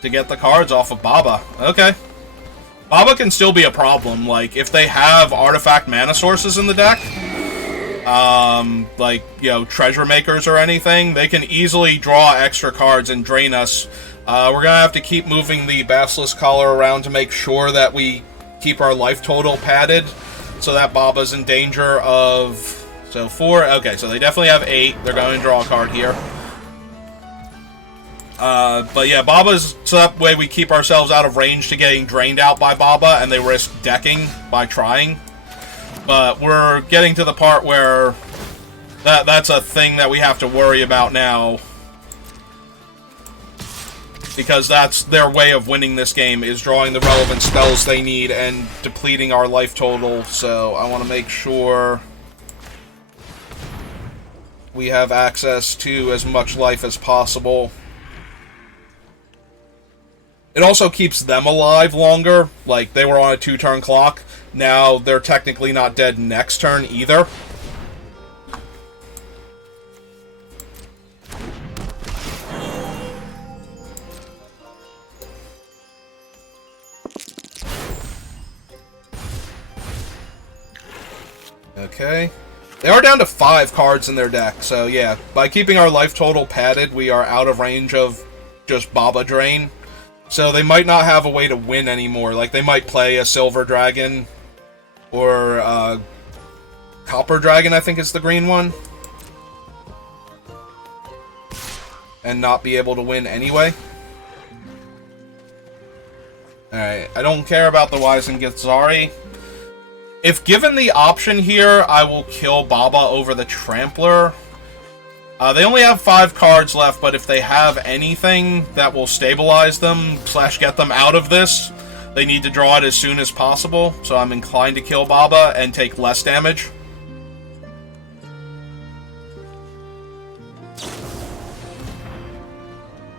to get the cards off of Baba. Okay. Baba can still be a problem. Like, if they have artifact mana sources in the deck, like, you know, treasure makers or anything, they can easily draw extra cards and drain us. We're gonna have to keep moving the Basilisk Collar around to make sure that we keep our life total padded, so that Baba's in danger of... so 4, okay, so they definitely have 8. They're going to draw a card here. But yeah, Baba's so that way we keep ourselves out of range to getting drained out by Baba, and they risk decking by trying. But we're getting to the part where that's a thing that we have to worry about now. Because that's their way of winning this game, is drawing the relevant spells they need and depleting our life total. So I want to make sure we have access to as much life as possible. It also keeps them alive longer. Like, they were on a 2-turn clock. Now, they're technically not dead next turn either. Okay. They are down to 5 cards in their deck, so yeah. By keeping our life total padded, we are out of range of just Baba Drain. So they might not have a way to win anymore. Like, they might play a Silver Dragon, or Copper Dragon, I think is the green one, and not be able to win anyway. Alright, I don't care about the Wizened Githzari. If given the option here, I will kill Baba over the Trampler. They only have 5 cards left, but if they have anything that will stabilize them, / get them out of this, they need to draw it as soon as possible. So I'm inclined to kill Baba and take less damage.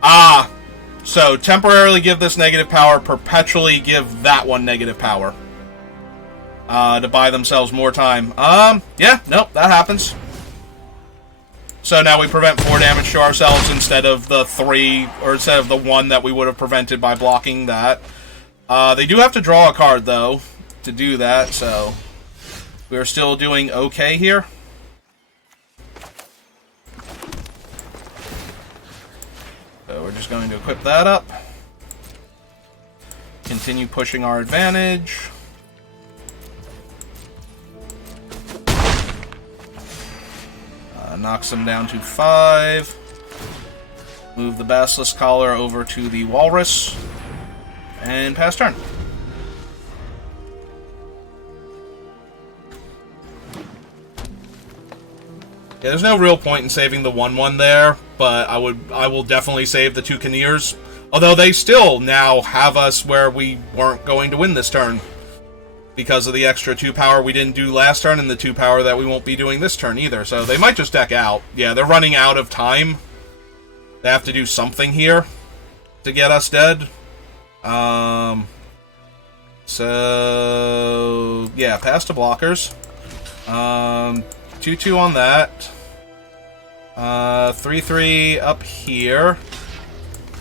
Ah! So, temporarily give this negative power, perpetually give that one negative power. To buy themselves more time. Yeah, nope, that happens. So now we prevent 4 damage to ourselves instead of the 3, or instead of the 1 that we would have prevented by blocking that. They do have to draw a card, though, to do that, so we're still doing okay here. So we're just going to equip that up. Continue pushing our advantage. Knocks them down to 5. Move the Basilisk Collar over to the Walrus. And pass turn. Yeah, there's no real point in saving the 1/1 there, but I will definitely save the 2 Kinnears. Although they still now have us where we weren't going to win this turn, because of the extra 2 power we didn't do last turn, and the 2 power that we won't be doing this turn either. So they might just deck out. Yeah, they're running out of time. They have to do something here to get us dead. So yeah, pass to blockers. 2/2 on that. 3/3 up here.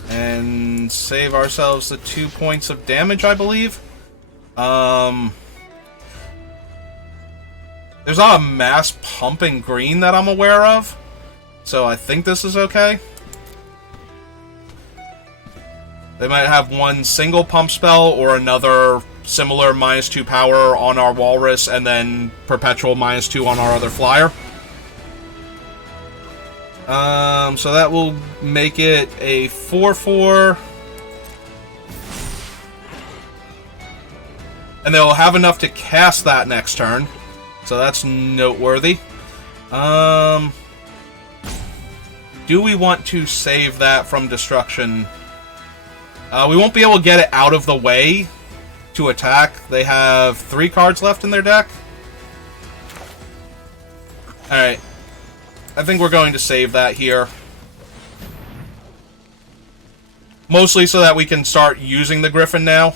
And save ourselves the 2 points of damage, I believe. There's not a mass pumping green that I'm aware of, so I think this is okay. They might have one single pump spell or another similar -2 power on our Walrus and then perpetual -2 on our other flyer. So that will make it a 4/4. And they'll have enough to cast that next turn. So that's noteworthy. Do we want to save that from destruction? We won't be able to get it out of the way to attack. They have 3 cards left in their deck. Alright. I think we're going to save that here. Mostly so that we can start using the Griffin now.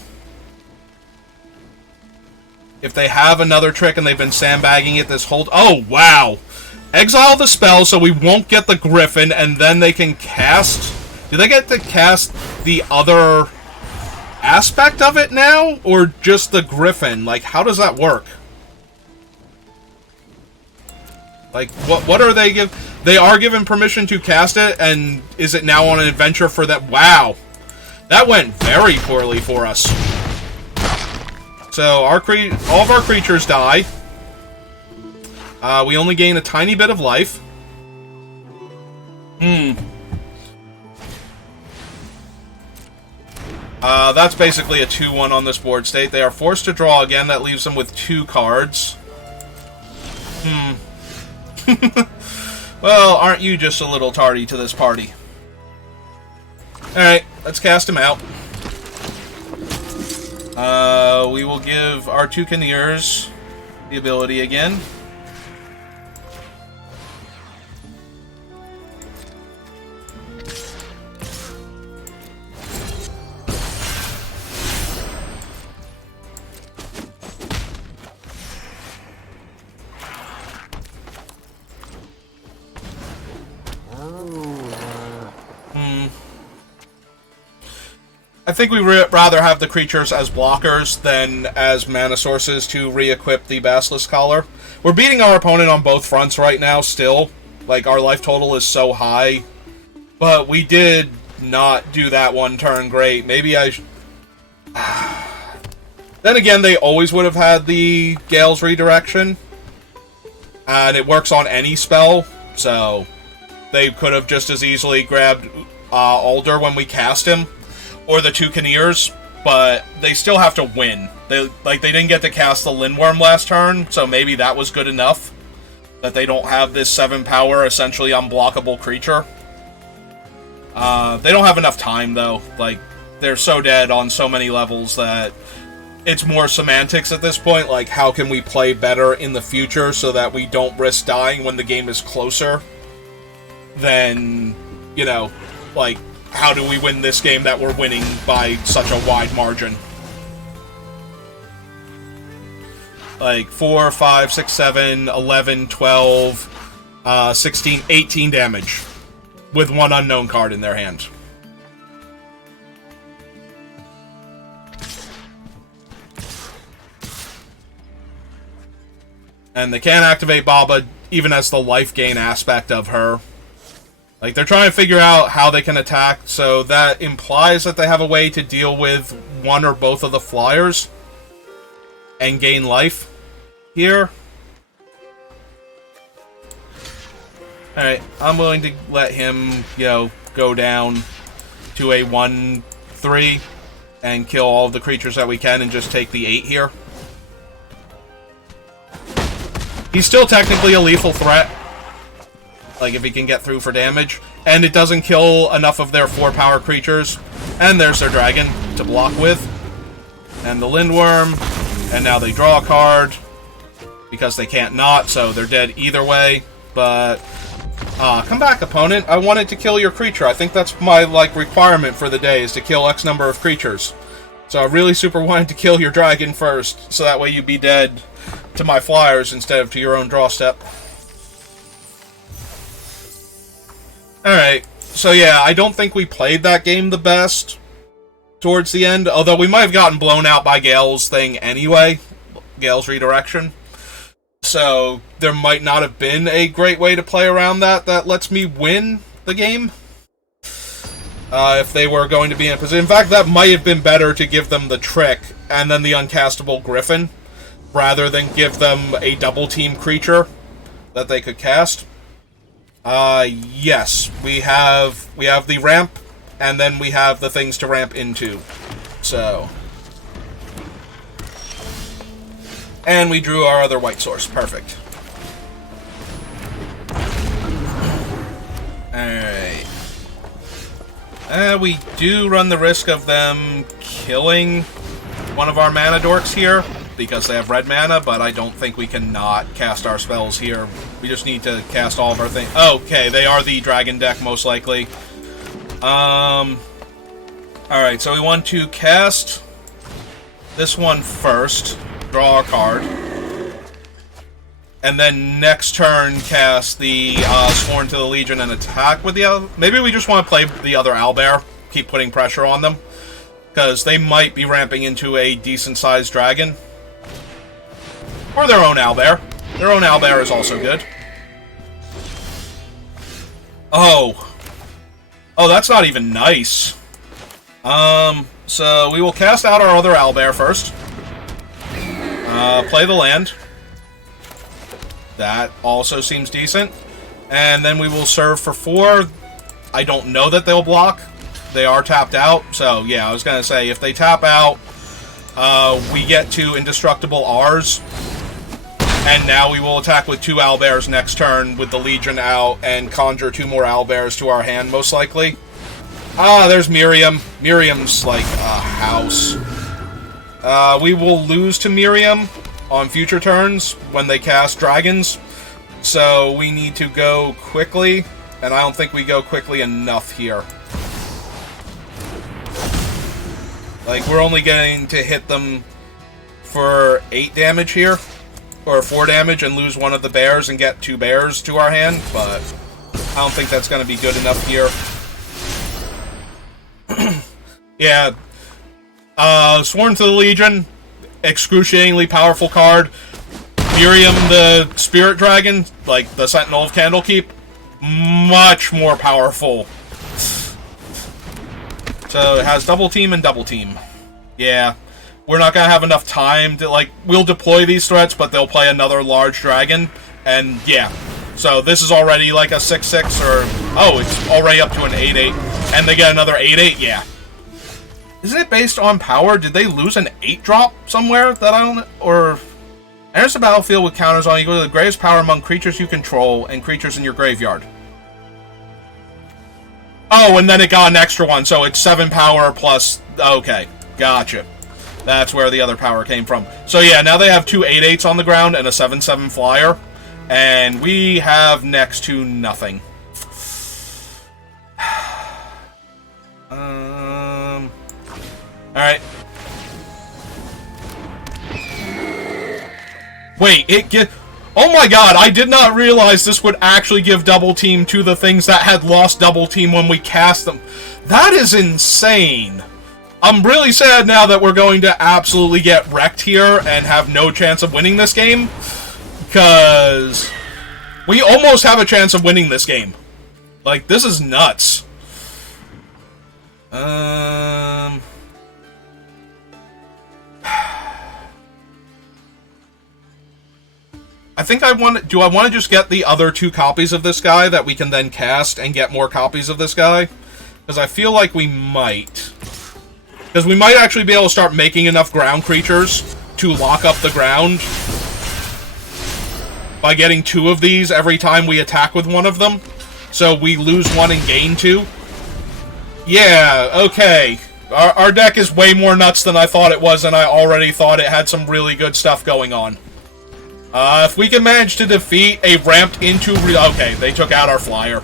If they have another trick and they've been sandbagging it this whole... Oh, wow! Exile the spell so we won't get the Griffin, and then they can cast... Do they get to cast the other aspect of it now? Or just the Griffin? Like, how does that work? Like, what are they give? They are given permission to cast it, and is it now on an adventure for that? Wow! That went very poorly for us. So, all of our creatures die. We only gain a tiny bit of life. That's basically a 2/1 on this board state. They are forced to draw again. That leaves them with 2 cards. Well, aren't you just a little tardy to this party? Alright, let's cast him out. We will give our Toucaneers the ability again. I think we'd rather have the creatures as blockers than as mana sources to re-equip the Basilisk Collar. We're beating our opponent on both fronts right now, still. Like, our life total is so high. But we did not do that one turn great. Maybe I Then again, they always would have had the Gale's Redirection. And it works on any spell, so they could have just as easily grabbed Alder when we cast him. Or the Toucaneers, but they still have to win. They didn't get to cast the Lindworm last turn, so maybe that was good enough. That they don't have this 7 power, essentially unblockable creature. They don't have enough time, though. Like, they're so dead on so many levels that it's more semantics at this point. Like, how can we play better in the future so that we don't risk dying when the game is closer than, you know, like... How do we win this game that we're winning by such a wide margin? Like 4, 5, 6, 7, 11, 12, 16, 18 damage with one unknown card in their hand. And they can't activate Baba even as the life gain aspect of her. Like, they're trying to figure out how they can attack, so that implies that they have a way to deal with one or both of the flyers and gain life here. Alright, I'm willing to let him, you know, go down to a 1/3 and kill all of the creatures that we can and just take the 8 here. He's still technically a lethal threat. Like, if he can get through for damage. And it doesn't kill enough of their 4-power creatures. And there's their dragon to block with. And the Lindworm. And now they draw a card. Because they can't not, so they're dead either way. But, come back, opponent. I wanted to kill your creature. I think that's my, like, requirement for the day, is to kill X number of creatures. So I really super wanted to kill your dragon first. So that way you'd be dead to my flyers instead of to your own draw step. Alright, so yeah, I don't think we played that game the best towards the end, although we might have gotten blown out by Gale's thing anyway, Gale's Redirection. So there might not have been a great way to play around that lets me win the game. If they were going to be in a position. In fact, that might have been better to give them the trick and then the uncastable Griffin, rather than give them a double team creature that they could cast. Yes, we have the ramp, and then we have the things to ramp into. So, and we drew our other white source. Perfect. Alright. We do run the risk of them killing one of our mana dorks here, because they have red mana, but I don't think we can not cast our spells here. We just need to cast all of our things. Okay, they are the dragon deck, most likely. Alright, so we want to cast this one first, draw a card, and then next turn cast the Sworn to the Legion and attack with the other. Maybe we just want to play the other owlbear, keep putting pressure on them, because they might be ramping into a decent-sized dragon. Or their own owlbear. Their own owlbear is also good. Oh, that's not even nice. So we will cast out our other owlbear first. Play the land. That also seems decent. And then we will serve for 4. I don't know that they'll block. They are tapped out. So, yeah, I was going to say, if they tap out, we get to Indestructible R's. And now we will attack with 2 owlbears next turn with the Legion out and conjure 2 more owlbears to our hand, most likely. There's Miriam. Miriam's like a house. We will lose to Miriam on future turns when they cast dragons. So we need to go quickly, and I don't think we go quickly enough here. Like, we're only getting to hit them for 8 damage here, or 4 damage, and lose one of the bears and get 2 bears to our hand, but I don't think that's going to be good enough here. Yeah. Sworn to the Legion, excruciatingly powerful card. Miriam the Spirit Dragon, like the Sentinel of Candlekeep, much more powerful. So it has double team and double team. Yeah. We're not going to have enough time to, like, we'll deploy these threats, but they'll play another large dragon, and yeah. So this is already like a 6-6, or, oh, it's already up to an 8-8, and they get another 8-8, yeah. Isn't it based on power? Did they lose an 8-drop somewhere that I don't... Or... Enters the battlefield with counters on equal to the greatest power among creatures you control and creatures in your graveyard. Oh, and then it got an extra one, so it's 7 power plus... Okay, gotcha. That's where the other power came from. So yeah, now they have 2 8-8s on the ground and a 7-7 flyer. And we have next to nothing. Alright. Wait, it get... Oh my god, I did not realize this would actually give double team to the things that had lost double team when we cast them. That is insane. I'm really sad now that we're going to absolutely get wrecked here and have no chance of winning this game. Because we almost have a chance of winning this game. Like, this is nuts. I think I want to... Do I want to just get the other 2 copies of this guy that we can then cast and get more copies of this guy? Because I feel like we might. Because we might actually be able to start making enough ground creatures to lock up the ground by getting 2 of these every time we attack with one of them. So we lose 1 and gain 2. Yeah, okay. Our deck is way more nuts than I thought it was, and I already thought it had some really good stuff going on. If we can manage to defeat a ramped into... Okay, they took out our flyer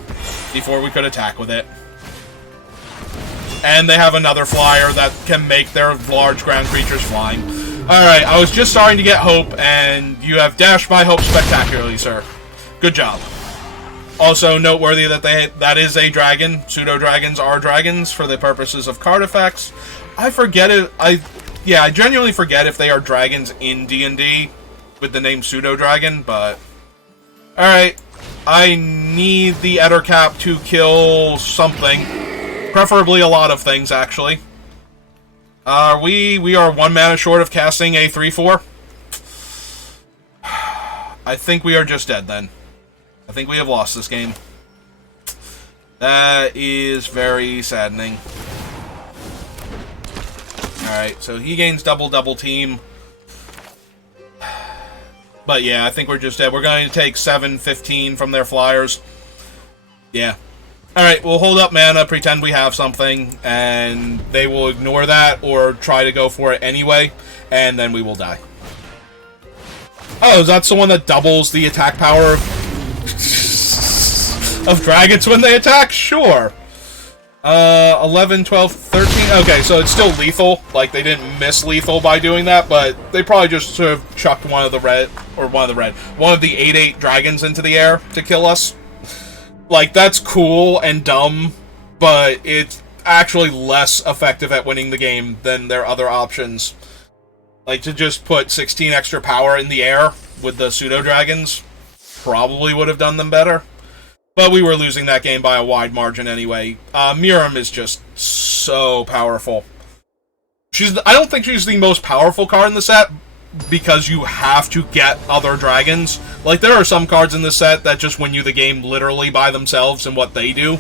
before we could attack with it. And they have another flyer that can make their large ground creatures flying. Alright, I was just starting to get hope, and you have dashed my hope spectacularly, sir. Good job. Also noteworthy that that is a dragon. Pseudo-dragons are dragons for the purposes of card effects. I forget it. I genuinely forget if they are dragons in D&D. with the name Pseudo Dragon, but alright. I need the Ettercap to kill something. Preferably a lot of things, actually. We are 1 mana short of casting a 3/4. I think we are just dead then. I think we have lost this game. That is very saddening. Alright, so he gains double team. But yeah, I think we're just dead. We're going to take 7-15 from their flyers. Yeah. Alright, we'll hold up mana, pretend we have something, and they will ignore that or try to go for it anyway, and then we will die. Oh, that's the one that doubles the attack power of dragons when they attack? Sure. 11, 12, 13. Okay, so it's still lethal. Like, they didn't miss lethal by doing that, but they probably just sort of chucked one of the 8/8 dragons into the air to kill us. Like, that's cool and dumb, but it's actually less effective at winning the game than their other options. Like, to just put 16 extra power in the air with the pseudo-dragons probably would have done them better. But we were losing that game by a wide margin anyway. Miram is just so powerful. I don't think she's the most powerful card in the set, because you have to get other dragons. Like, there are some cards in the set that just win you the game literally by themselves and what they do.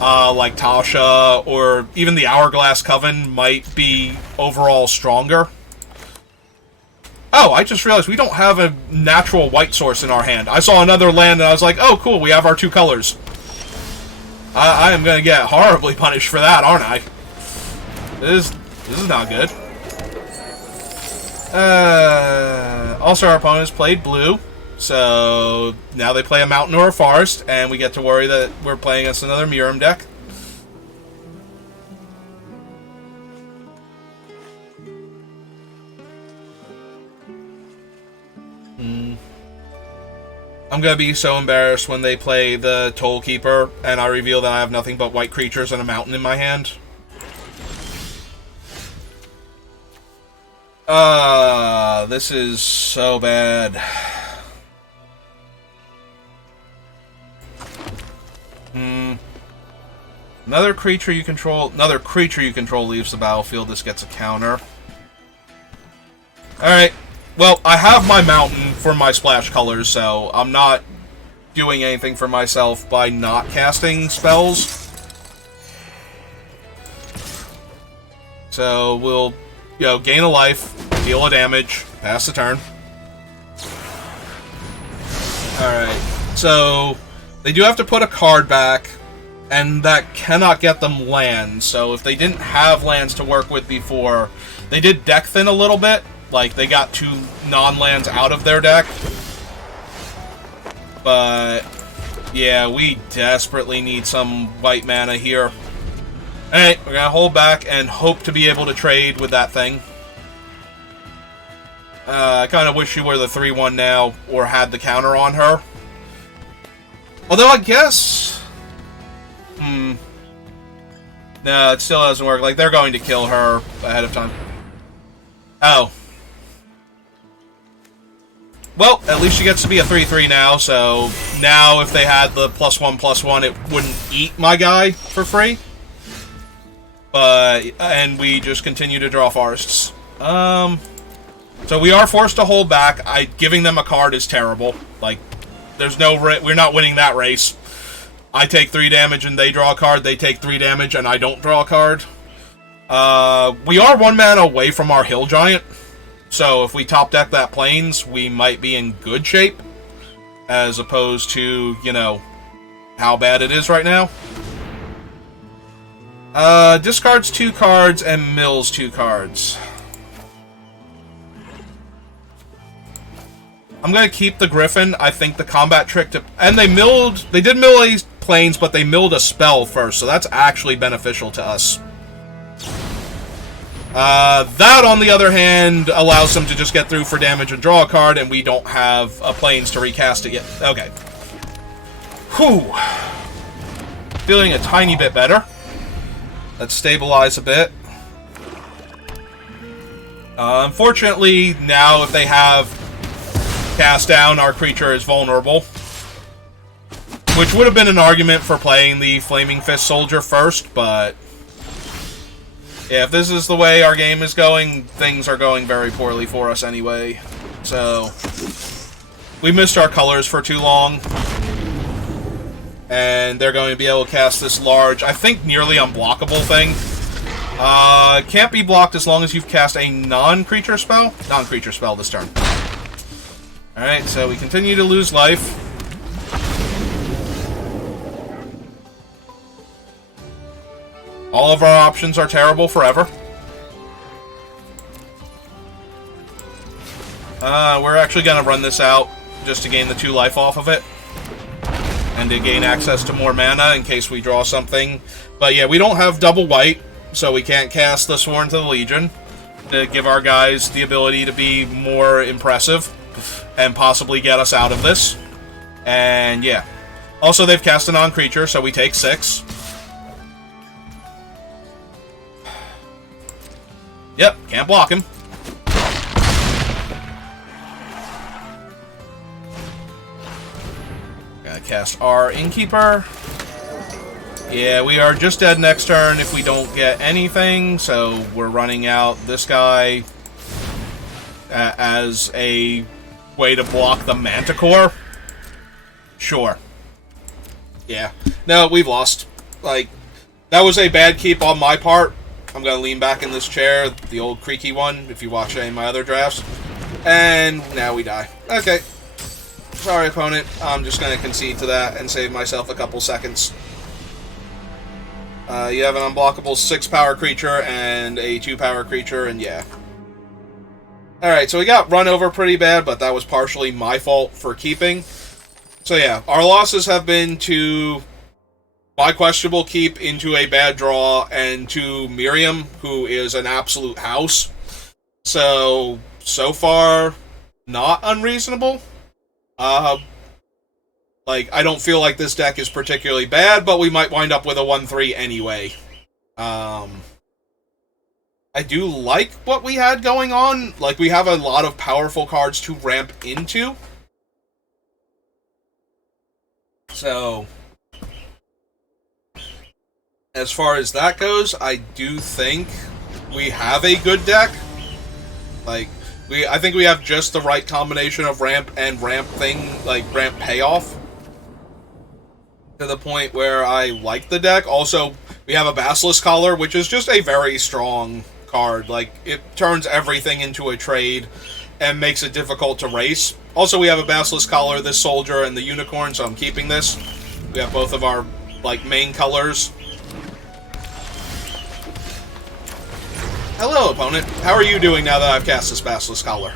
Like Tasha, or even the Hourglass Coven might be overall stronger. Oh, I just realized we don't have a natural white source in our hand. I saw another land and I was like, oh cool, we have our 2 colors. I am going to get horribly punished for that, aren't I? This is not good. Also, our opponents played blue, so now they play a mountain or a forest, and we get to worry that we're playing against another Miram deck. I'm gonna be so embarrassed when they play the Toll Keeper, and I reveal that I have nothing but white creatures and a mountain in my hand. This is so bad. Another creature you control leaves the battlefield. This gets a counter. Alright. Well, I have my mountain for my splash colors, so I'm not doing anything for myself by not casting spells. So we'll, gain a life, deal a damage, pass the turn. Alright, so they do have to put a card back, and that cannot get them lands. So if they didn't have lands to work with before, they did deck thin a little bit. Like, they got 2 non-lands out of their deck. But, yeah, we desperately need some white mana here. Alright, we're gonna hold back and hope to be able to trade with that thing. I kind of wish she were the 3/1 now, or had the counter on her. Although, I guess... No, it still doesn't work. Like, they're going to kill her ahead of time. Oh. Well, at least she gets to be a 3/3 now, so now if they had the +1/+1, it wouldn't eat my guy for free. But, and we just continue to draw forests. So we are forced to hold back. Giving them a card is terrible. Like, there's no, we're not winning that race. I take 3 damage and they draw a card, they take 3 damage and I don't draw a card. We are 1 mana away from our Hill Giant. So if we top deck that Plains, we might be in good shape. As opposed to, how bad it is right now. Discards 2 cards and mills 2 cards. I'm gonna keep the Griffin. I think the combat trick to... And they did mill a Plains, but they milled a spell first, so that's actually beneficial to us. That, on the other hand, allows them to just get through for damage and draw a card, and we don't have a Plains to recast it yet. Okay. Whew. Feeling a tiny bit better. Let's stabilize a bit. Unfortunately, now if they have cast down, our creature is vulnerable. Which would have been an argument for playing the Flaming Fist Soldier first, but... yeah, if this is the way our game is going, things are going very poorly for us anyway. So... we missed our colors for too long. And they're going to be able to cast this large, I think nearly unblockable thing. Can't be blocked as long as you've cast a non-creature spell. Non-creature spell this turn. Alright, so we continue to lose life. All of our options are terrible forever. We're actually going to run this out just to gain the 2 life off of it. And to gain access to more mana in case we draw something. But yeah, we don't have double white, so we can't cast the Sworn to the Legion to give our guys the ability to be more impressive and possibly get us out of this. And yeah. Also, they've cast a non-creature, so we take 6. Yep, can't block him. Gotta cast our Innkeeper. Yeah, we are just dead next turn if we don't get anything, so we're running out this guy as a way to block the Manticore. Sure. Yeah. No, we've lost. Like, that was a bad keep on my part. I'm going to lean back in this chair, the old creaky one, if you watch any of my other drafts. And now we die. Okay. Sorry, opponent. I'm just going to concede to that and save myself a couple seconds. You have an unblockable 6-power creature and a 2-power creature, and yeah. Alright, so we got run over pretty bad, but that was partially my fault for keeping. So yeah, our losses have been to my questionable keep into a bad draw, and to Miriam, who is an absolute house. So far, not unreasonable. Like, I don't feel like this deck is particularly bad, but we might wind up with a 1-3 anyway. I do like what we had going on. Like, we have a lot of powerful cards to ramp into. So, as far as that goes, I do think we have a good deck. Like, I think we have just the right combination of ramp and ramp thing, like ramp payoff. To the point where I like the deck. Also, we have a Basilisk Collar, which is just a very strong card. Like, it turns everything into a trade and makes it difficult to race. Also, we have a Basilisk Collar, this Soldier, and the Unicorn, so I'm keeping this. We have both of our, like, main colors. Hello, opponent. How are you doing now that I've cast this Basilisk Collar?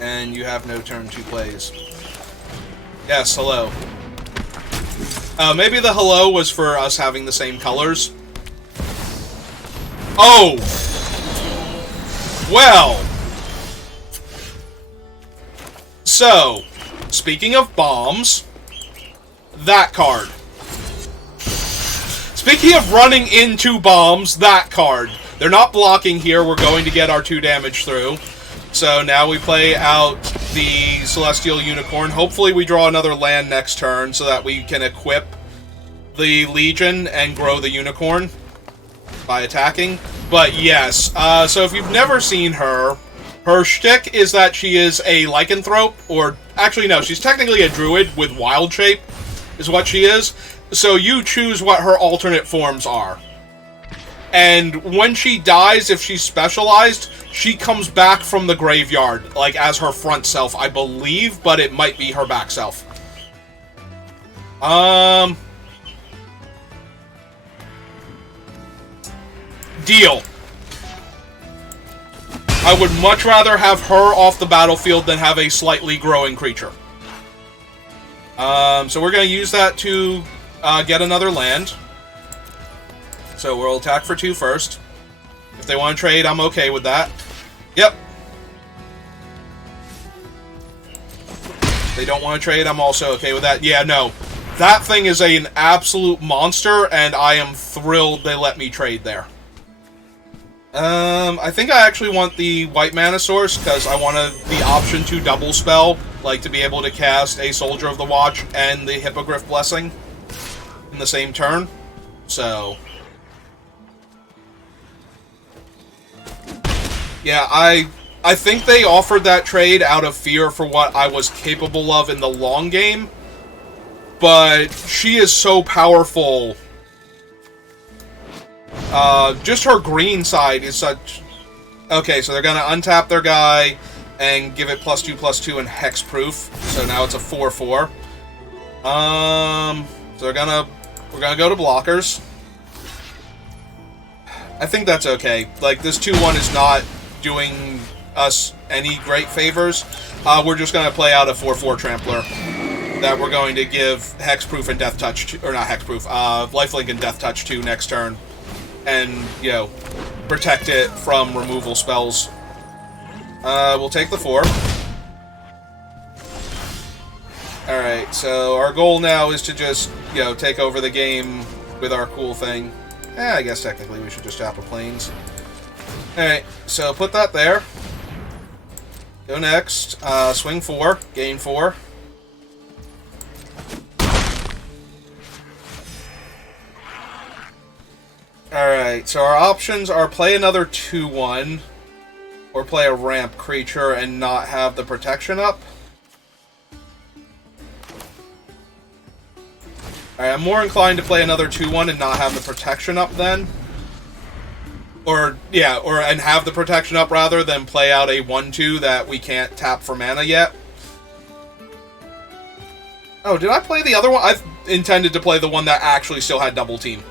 And you have no turn 2 plays. Yes, hello. Maybe the hello was for us having the same colors. Oh! Well! So, speaking of bombs, that card. Speaking of running into bombs, that card. They're not blocking here, we're going to get our 2 damage through. So now we play out the Celestial Unicorn. Hopefully we draw another land next turn so that we can equip the Legion and grow the Unicorn by attacking. But yes, so if you've never seen her, her shtick is that she is a lycanthrope, or actually no, she's technically a druid with wild shape, is what she is. So you choose what her alternate forms are. And when she dies, if she's specialized, she comes back from the graveyard, like, as her front self, I believe, but it might be her back self. Deal. I would much rather have her off the battlefield than have a slightly growing creature. So we're going to use that to get another land. So we'll attack for 2 first. If they want to trade, I'm okay with that. Yep. If they don't want to trade, I'm also okay with that. Yeah, no. That thing is an absolute monster, and I am thrilled they let me trade there. I think I actually want the white mana source, because I want the option to double spell, like to be able to cast a Soldier of the Watch and the Hippogriff Blessing in the same turn. So, yeah, I think they offered that trade out of fear for what I was capable of in the long game, but she is so powerful. Just her green side is such... Okay, so they're gonna untap their guy and give it +2/+2 and hexproof. So now it's a 4/4. So we're gonna go to blockers. I think that's okay. Like, this 2/1 is not doing us any great favors. We're just gonna play out a 4/4 trampler that we're going to give hexproof and death touch to, or not hexproof, lifelink and death touch to next turn. And, you know, protect it from removal spells. We'll take the 4. Alright, so our goal now is to just, you know, take over the game with our cool thing. I guess technically we should just tap a plains. Alright, so put that there. Go next. Swing 4, gain 4. Alright, so our options are play another 2/1, or play a ramp creature and not have the protection up. Alright, I'm more inclined to play another 2/1 and not have the protection up then. Or, yeah, and have the protection up rather than play out a 1/2 that we can't tap for mana yet. Oh, did I play the other one? I've intended to play the one that actually still had double team.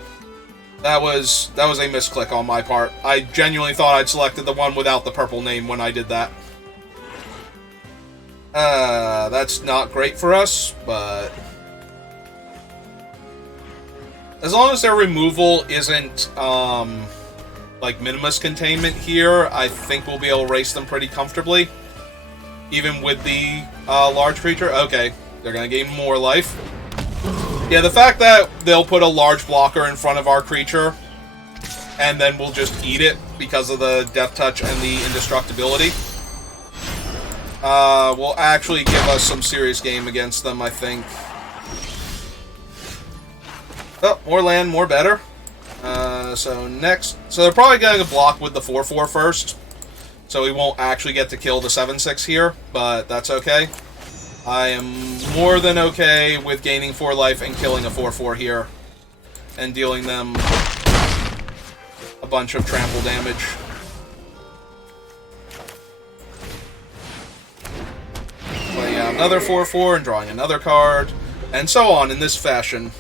That was a misclick on my part. I genuinely thought I'd selected the one without the purple name when I did that. That's not great for us, but... as long as their removal isn't, like, Minimus Containment here, I think we'll be able to race them pretty comfortably. Even with the, large creature. Okay, they're gonna gain more life. Yeah, the fact that they'll put a large blocker in front of our creature, and then we'll just eat it because of the Death Touch and the Indestructibility, will actually give us some serious game against them, I think. Oh, more land, more better. So next... so they're probably going to block with the 4/4 first, so we won't actually get to kill the 7/6 here, but that's okay. I am more than okay with gaining 4 life and killing a 4/4 here, and dealing them a bunch of trample damage. Playing out another 4/4 and drawing another card, and so on in this fashion.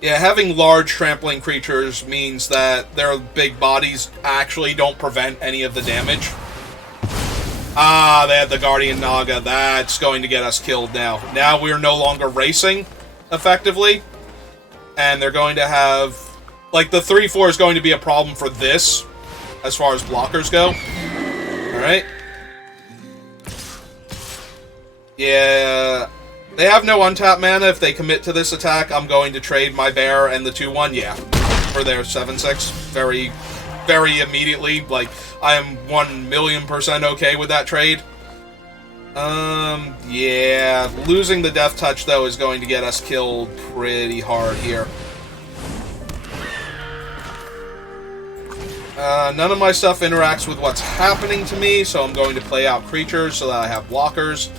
Yeah, having large trampling creatures means that their big bodies actually don't prevent any of the damage. Ah, they had the Guardian Naga. That's going to get us killed now. Now we're no longer racing, effectively. And they're going to have... like, the 3/4 is going to be a problem for this, as far as blockers go. Alright. Yeah... they have no untap mana. If they commit to this attack, I'm going to trade my bear and the 2/1, yeah, for their 7/6 very, very immediately. Like, I am 1,000,000% okay with that trade. Yeah, losing the Death Touch, though, is going to get us killed pretty hard here. None of my stuff interacts with what's happening to me, so I'm going to play out creatures so that I have blockers.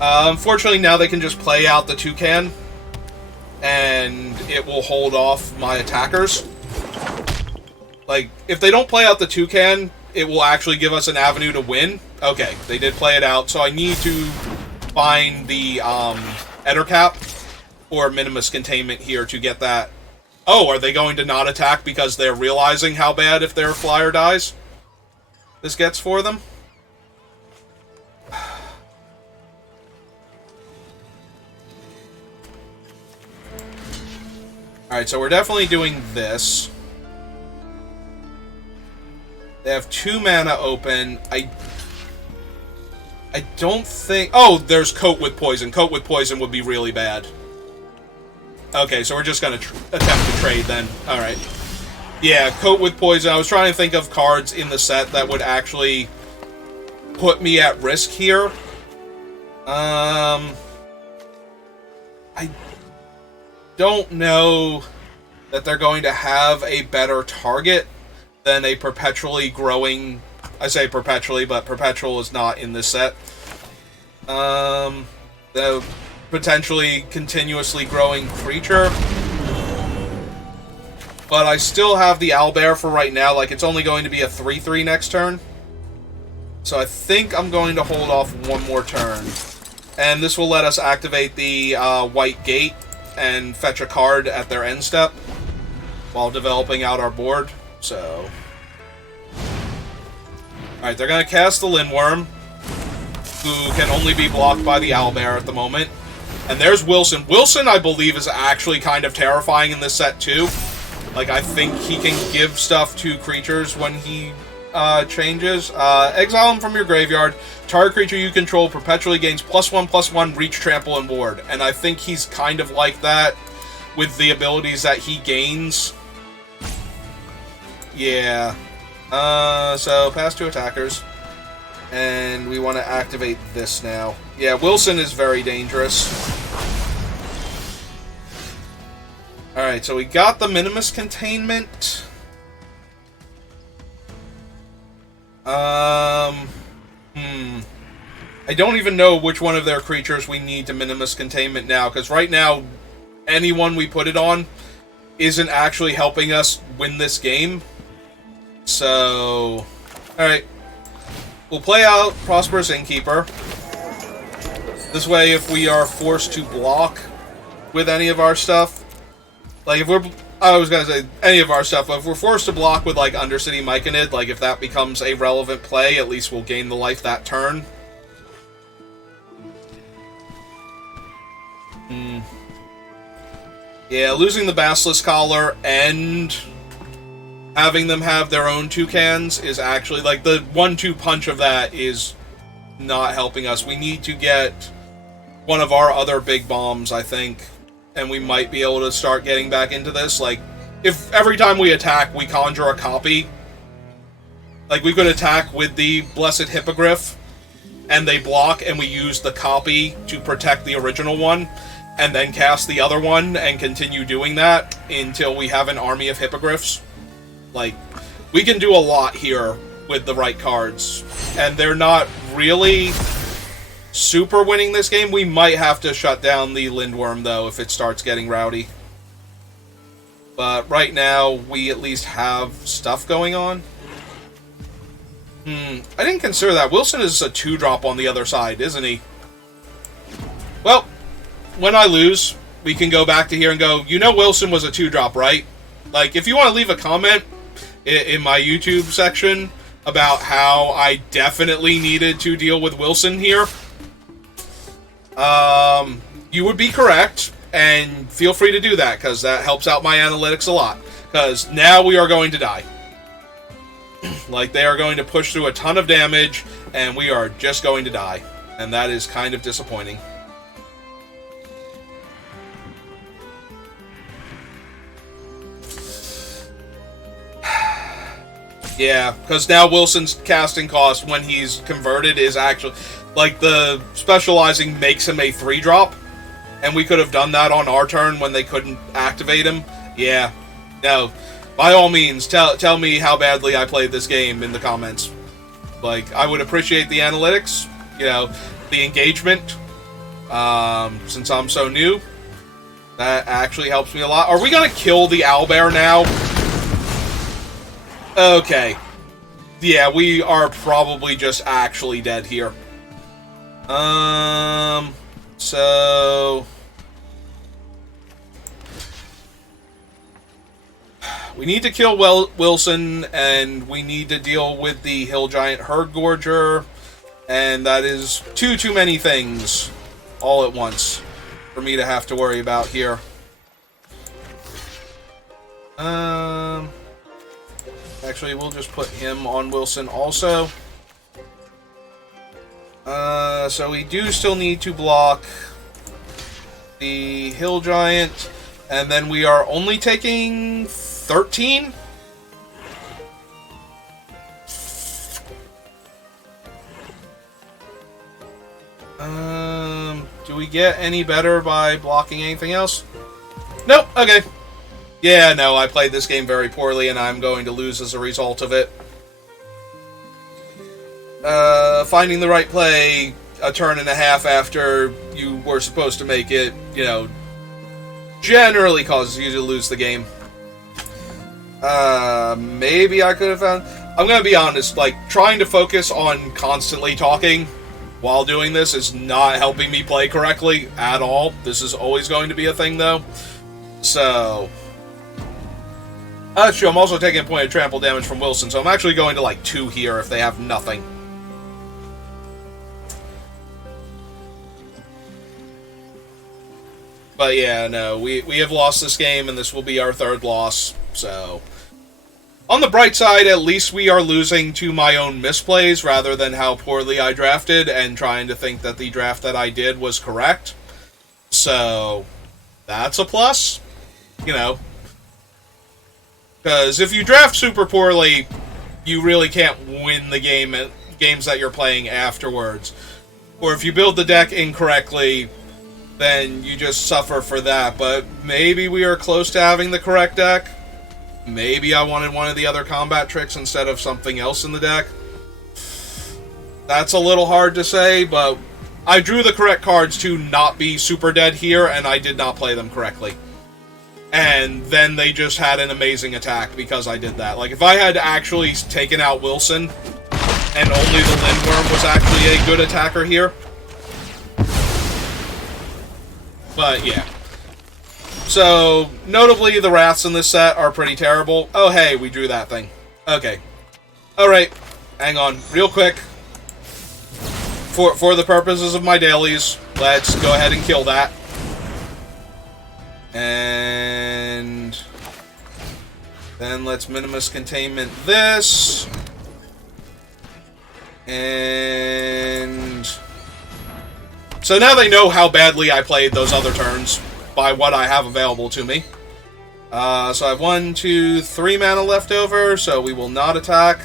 Unfortunately, now they can just play out the Toucan, and it will hold off my attackers. Like, if they don't play out the Toucan, it will actually give us an avenue to win. Okay, they did play it out, so I need to find the, Ettercap or Minimus Containment here to get that. Oh, are they going to not attack because they're realizing how bad if their flyer dies this gets for them? Alright, so we're definitely doing this. They have 2 mana open. I don't think... oh, there's Coat with Poison. Coat with Poison would be really bad. Okay, so we're just going to attempt to trade then. Alright. Yeah, coat with poison. I was trying to think of cards in the set that would actually put me at risk here. I don't know that they're going to have a better target than a perpetually growing... I say perpetually, but perpetual is not in this set. The potentially continuously growing creature. But I still have the owlbear for right now. Like, it's only going to be a 3/3 next turn. So I think I'm going to hold off one more turn. And this will let us activate the white gate and fetch a card at their end step while developing out our board. So... Alright, they're going to cast the Lindworm, who can only be blocked by the owlbear at the moment. And there's Wilson. Wilson, I believe, is actually kind of terrifying in this set, too. Like, I think he can give stuff to creatures when he changes. Exile him from your graveyard. Target creature you control perpetually gains +1/+1, reach, trample, and ward. And I think he's kind of like that with the abilities that he gains. Yeah. So, pass to attackers. And we want to activate this now. Yeah, Wilson is very dangerous. Alright, so we got the Minimus Containment. I don't even know which one of their creatures we need to Minimus Containment now, because right now, anyone we put it on isn't actually helping us win this game. So, alright. We'll play out Prosperous Innkeeper. This way, if we are forced to block with any of our stuff, like if we're, I was gonna say any of our stuff, but if we're forced to block with like Undercity Myconid, like if that becomes a relevant play, at least we'll gain the life that turn. Yeah, losing the Basilisk Collar and having them have their own toucans is actually, like, the 1-2 punch of that is not helping us. We need to get one of our other big bombs, I think, and we might be able to start getting back into this. Like, if every time we attack, we conjure a copy, like, we could attack with the Blessed Hippogriff, and they block, and we use the copy to protect the original one, and then cast the other one, and continue doing that until we have an army of Hippogriffs. Like, we can do a lot here with the right cards. And they're not really super winning this game. We might have to shut down the Lindworm, though, if it starts getting rowdy. But right now, we at least have stuff going on. I didn't consider that. Wilson is a 2-drop on the other side, isn't he? Well, when I lose, we can go back to here and go, you know Wilson was a 2-drop, right? Like, if you want to leave a comment in my YouTube section about how I definitely needed to deal with Wilson here, you would be correct, and feel free to do that, because that helps out my analytics a lot. Because now we are going to die. Like, they are going to push through a ton of damage, and we are just going to die. And that is kind of disappointing. Yeah, because now Wilson's casting cost when he's converted is actually... Like, the specializing makes him a 3-drop, and we could have done that on our turn when they couldn't activate him. Yeah. No. By all means, tell me how badly I played this game in the comments. Like, I would appreciate the analytics, you know, the engagement, since I'm so new. That actually helps me a lot. Are we gonna kill the owlbear now? Okay. Yeah, we are probably just actually dead here. So... we need to kill Wilson, and we need to deal with the Hill Giant Herdgorger, and that is too many things all at once for me to have to worry about here. Actually, we'll just put him on Wilson also. So we do still need to block the Hill Giant, And then we are only taking 13? Do we get any better by blocking anything else? Nope, okay. Yeah, no, I played this game very poorly, and I'm going to lose as a result of it. Finding the right play a turn and a half after you were supposed to make it, you know, generally causes you to lose the game. Maybe I could have found... I'm gonna be honest, like, trying to focus on constantly talking while doing this is not helping me play correctly at all. This is always going to be a thing, though. So... That's true, I'm also taking a point of trample damage from Wilson, so I'm actually going to, like, 2 here if they have nothing. But yeah, no, we have lost this game, and this will be our 3rd loss, so... On the bright side, at least we are losing to my own misplays, rather than how poorly I drafted, and trying to think that the draft that I did was correct. So, that's a plus, you know. Because if you draft super poorly, you really can't win the games that you're playing afterwards. Or if you build the deck incorrectly, then you just suffer for that. But maybe we are close to having the correct deck. Maybe I wanted one of the other combat tricks instead of something else in the deck. That's a little hard to say, but I drew the correct cards to not be super dead here, and I did not play them correctly. And then they just had an amazing attack because I did that. Like, if I had actually taken out Wilson, and only the Lindworm was actually a good attacker here. But, yeah. So, notably, the Wraths in this set are pretty terrible. Oh, hey, we drew that thing. Okay. Alright, hang on. Real quick. For the purposes of my dailies, let's go ahead and kill that. And then let's Minimus Containment this. And so now they know how badly I played those other turns by what I have available to me. So I have 1, 2, 3 mana left over, so we will not attack.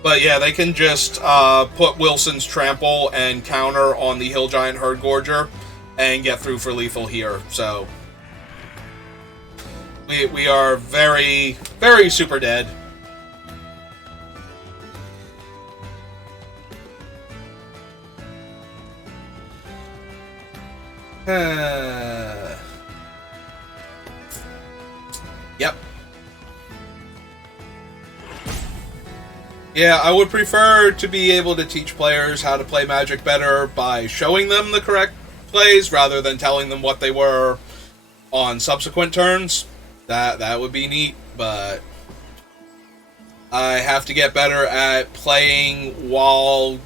But yeah, they can just put Wilson's Trample and counter on the Hill Giant Herd Gorger and get through for lethal here. So we are very, very super dead. Yep. Yeah, I would prefer to be able to teach players how to play Magic better by showing them the correct plays rather than telling them what they were on subsequent turns. That would be neat, but I have to get better at playing while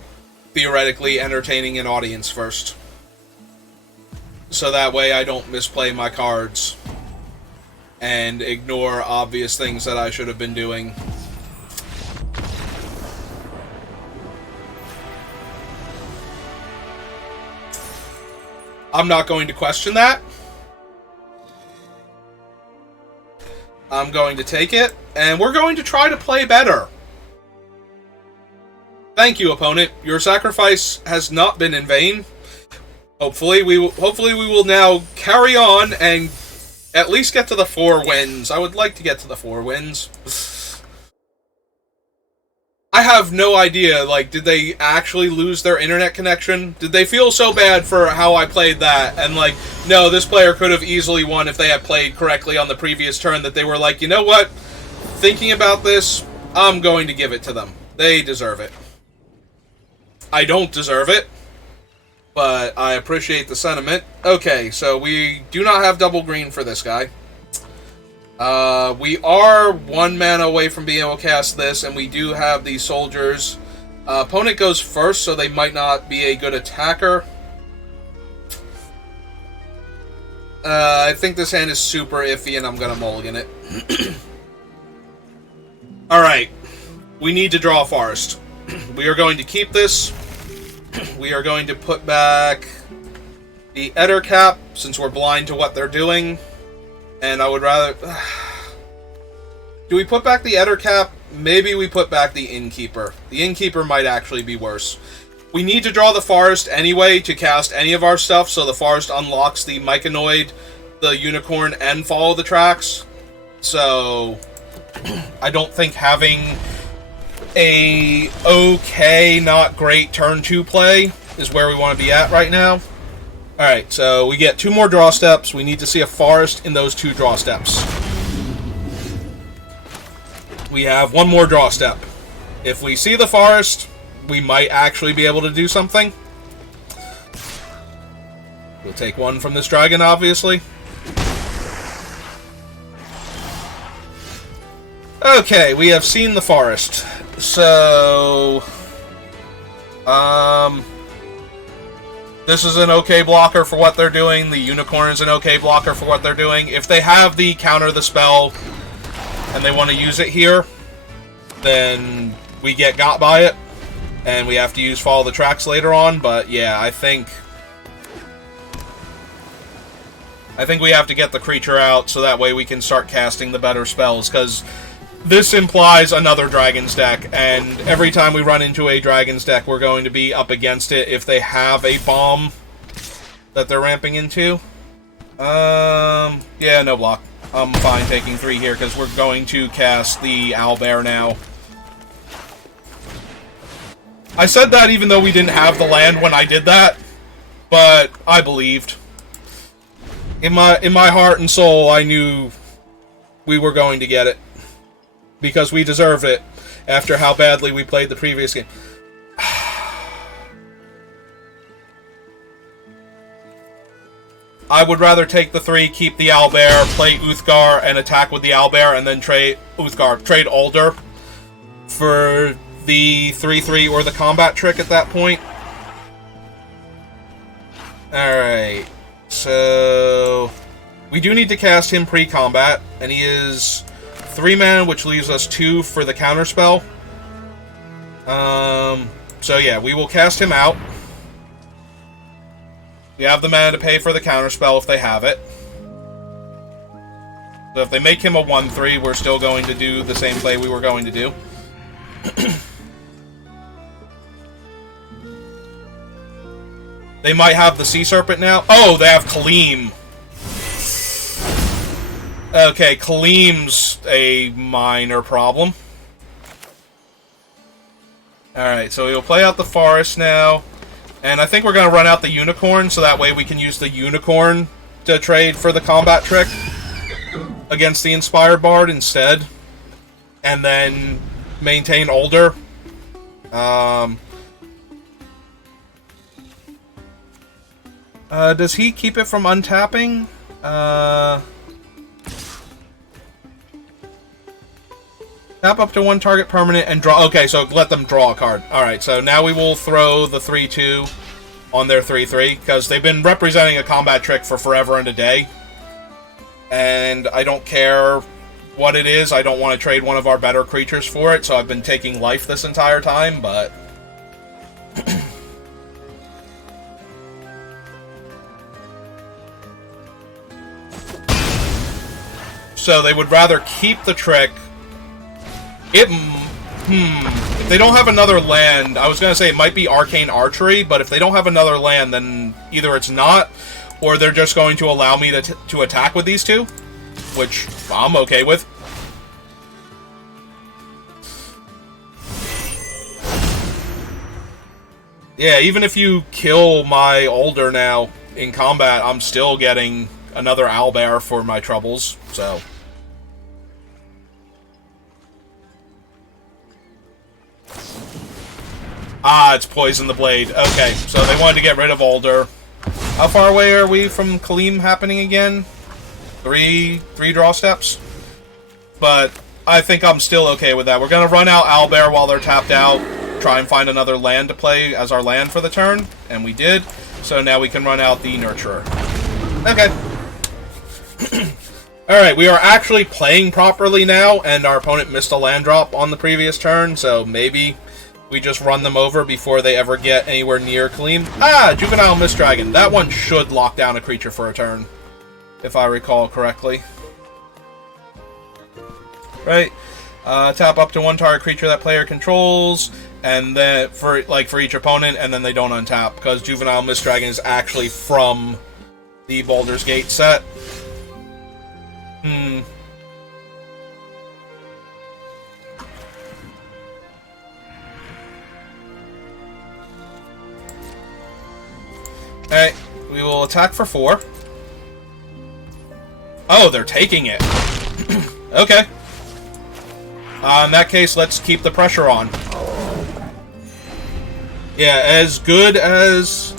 theoretically entertaining an audience first. So that way I don't misplay my cards and ignore obvious things that I should have been doing. I'm not going to question that. I'm going to take it, and we're going to try to play better. Thank you, opponent. Your sacrifice has not been in vain. Hopefully we will now carry on and at least get to the 4 wins. I would like to get to the 4 wins. I have no idea, like, did they actually lose their internet connection? Did they feel so bad for how I played that? And, like, no, this player could have easily won if they had played correctly on the previous turn, that they were like, you know what? Thinking about this, I'm going to give it to them. They deserve it. I don't deserve it, but I appreciate the sentiment. Okay, so we do not have double green for this guy. We are 1 mana away from being able to cast this, and we do have these soldiers. Opponent goes first, so they might not be a good attacker. I think this hand is super iffy, and I'm going to mulligan it. Alright. We need to draw a forest. We are going to keep this. We are going to put back the Ettercap, since we're blind to what they're doing, and I would rather... Do we put back the Ettercap? Maybe we put back the Innkeeper. The Innkeeper might actually be worse. We need to draw the Forest anyway to cast any of our stuff, so the Forest unlocks the Myconoid, the Unicorn, and Follow the Tracks. So, I don't think having a okay, not great turn 2 play is where we want to be at right now. Alright, so we get 2 more draw steps. We need to see a Forest in those 2 draw steps. We have 1 more draw step. If we see the Forest, we might actually be able to do something. We'll take 1 from this dragon, obviously. Okay, we have seen the Forest. So... this is an okay blocker for what they're doing. The Unicorn is an okay blocker for what they're doing. If they have the counter the spell and they want to use it here, then we get got by it, and we have to use Follow the Tracks later on. But yeah, I think we have to get the creature out so that way we can start casting the better spells, because this implies another Dragon's deck, and every time we run into a Dragon's deck, we're going to be up against it if they have a bomb that they're ramping into. Yeah, no block. I'm fine taking 3 here, because we're going to cast the Owlbear now. I said that even though we didn't have the land when I did that, but I believed. In my heart and soul, I knew we were going to get it. Because we deserve it, after how badly we played the previous game. I would rather take the 3, keep the Owlbear, play Uthgar, and attack with the Owlbear, and then trade Alder for the 3/3 or the combat trick at that point. Alright, so we do need to cast him pre-combat, and he is 3 mana, which leaves us 2 for the counterspell. So yeah, we will cast him out. We have the mana to pay for the counterspell if they have it. So if they make him a 1/3, we're still going to do the same play we were going to do. They might have the Sea Serpent now. Oh, they have Kaleem. Okay, Kaleem's a minor problem. Alright, so we'll play out the Forest now. And I think we're going to run out the Unicorn, so that way we can use the Unicorn to trade for the combat trick against the Inspired Bard instead. And then maintain Alder. Does he keep it from untapping? Tap up to 1 target permanent and draw... Okay, so let them draw a card. Alright, so now we will throw the 3/2 on their 3/3, because they've been representing a combat trick for forever and a day. And I don't care what it is, I don't want to trade one of our better creatures for it, so I've been taking life this entire time, but... So they would rather keep the trick... If they don't have another land, I was going to say it might be Arcane Archery, but if they don't have another land, then either it's not, or they're just going to allow me to attack with these 2, which I'm okay with. Yeah, even if you kill my Alder now in combat, I'm still getting another Owlbear for my troubles, so... Ah, it's Poison the Blade. Okay, so they wanted to get rid of Alder. How far away are we from Kaleem happening again? 3 draw steps? But I think I'm still okay with that. We're going to run out Owlbear while they're tapped out, try and find another land to play as our land for the turn, and we did. So now we can run out the Nurturer. Okay. Alright, we are actually playing properly now, and our opponent missed a land drop on the previous turn, so maybe We just run them over before they ever get anywhere near Kaleem. Ah, Juvenile Mist Dragon. That one should lock down a creature for a turn, if I recall correctly. Right. Tap up to one target creature that player controls, and then for each opponent, and then they don't untap, because Juvenile Mist Dragon is actually from the Baldur's Gate set. Okay, we will attack for 4. Oh, they're taking it. Okay. In that case, let's keep the pressure on. Yeah, as good as...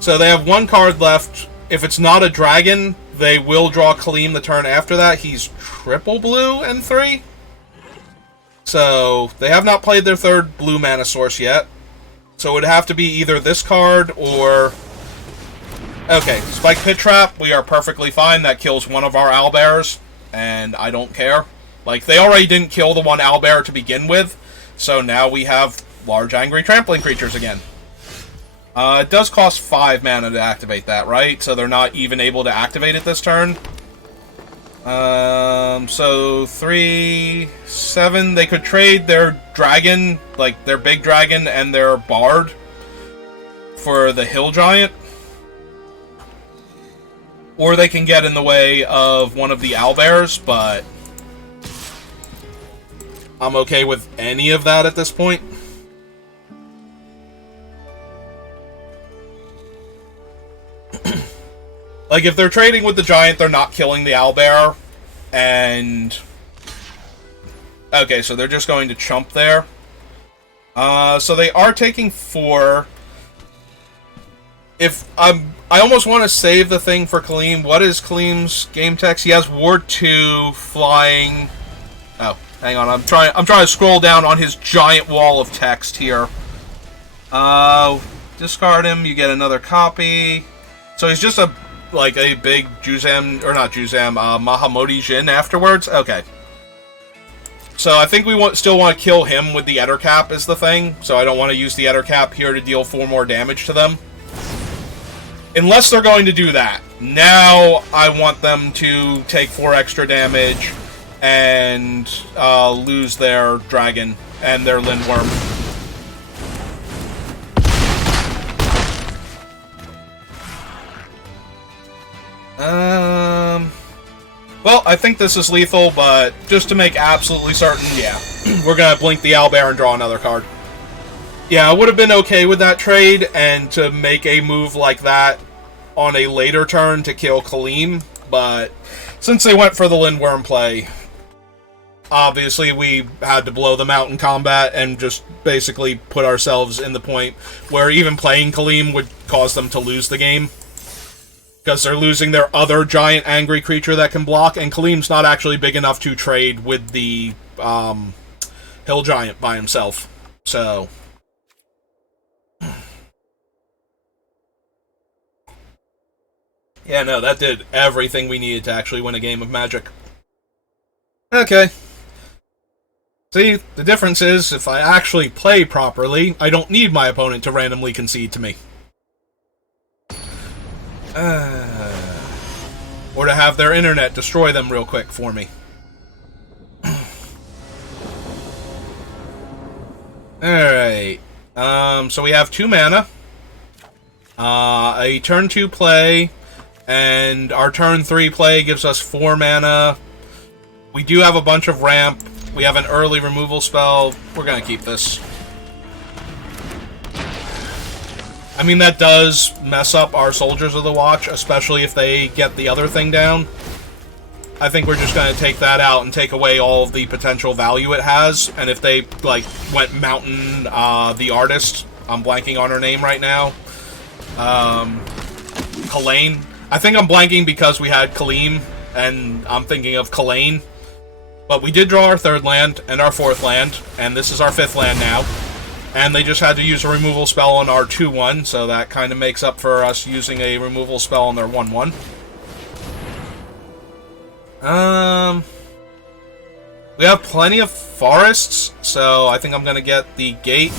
So they have 1 card left. If it's not a dragon, they will draw Kaleem the turn after that. He's triple blue and 3. So they have not played their 3rd blue mana source yet. So it would have to be either this card or... Okay, Spike Pit Trap, we are perfectly fine. That kills one of our owlbears, and I don't care. Like, they already didn't kill the one owlbear to begin with, so now we have large angry trampling creatures again. It does cost 5 mana to activate that, right? So they're not even able to activate it this turn. So 3, 7, they could trade their dragon, like their big dragon and their bard for the hill giant. Or they can get in the way of one of the owlbears, but I'm okay with any of that at this point. Like, if they're trading with the giant, they're not killing the owlbear, and... Okay, so they're just going to chump there. So they are taking 4. If I almost want to save the thing for Kaleem. What is Kaleem's game text? He has Ward 2, flying... Oh, hang on. I'm trying to scroll down on his giant wall of text here. Discard him. You get another copy. So he's just a big Juzam, or not Juzam, Mahamodi Jin afterwards. Okay. So I think we still want to kill him with the Ettercap is the thing. So I don't want to use the Ettercap here to deal 4 more damage to them. Unless they're going to do that. Now I want them to take 4 extra damage and lose their dragon and their Lindworm. Well, I think this is lethal, but just to make absolutely certain, yeah. We're going to blink the owlbear and draw another card. Yeah, I would have been okay with that trade, and to make a move like that on a later turn to kill Kaleem, but since they went for the Lindworm play, obviously we had to blow them out in combat and just basically put ourselves in the point where even playing Kaleem would cause them to lose the game. Because they're losing their other giant angry creature that can block, and Kaleem's not actually big enough to trade with the hill giant by himself. So... Yeah, no, that did everything we needed to actually win a game of Magic. Okay. See, the difference is, if I actually play properly, I don't need my opponent to randomly concede to me. Or to have their internet destroy them real quick for me. Alright. So we have 2 mana. A turn 2 play... And our turn 3 play gives us 4 mana. We do have a bunch of ramp. We have an early removal spell. We're going to keep this. I mean, that does mess up our Soldiers of the Watch, especially if they get the other thing down. I think we're just going to take that out and take away all of the potential value it has. And if they, went Mountain, the artist, I'm blanking on her name right now. Kalain. I think I'm blanking because we had Kaleem, and I'm thinking of Kalain. But we did draw our 3rd land and our 4th land, and this is our 5th land now. And they just had to use a removal spell on our 2-1, so that kind of makes up for us using a removal spell on their 1-1. We have plenty of forests, so I think I'm going to get the gate.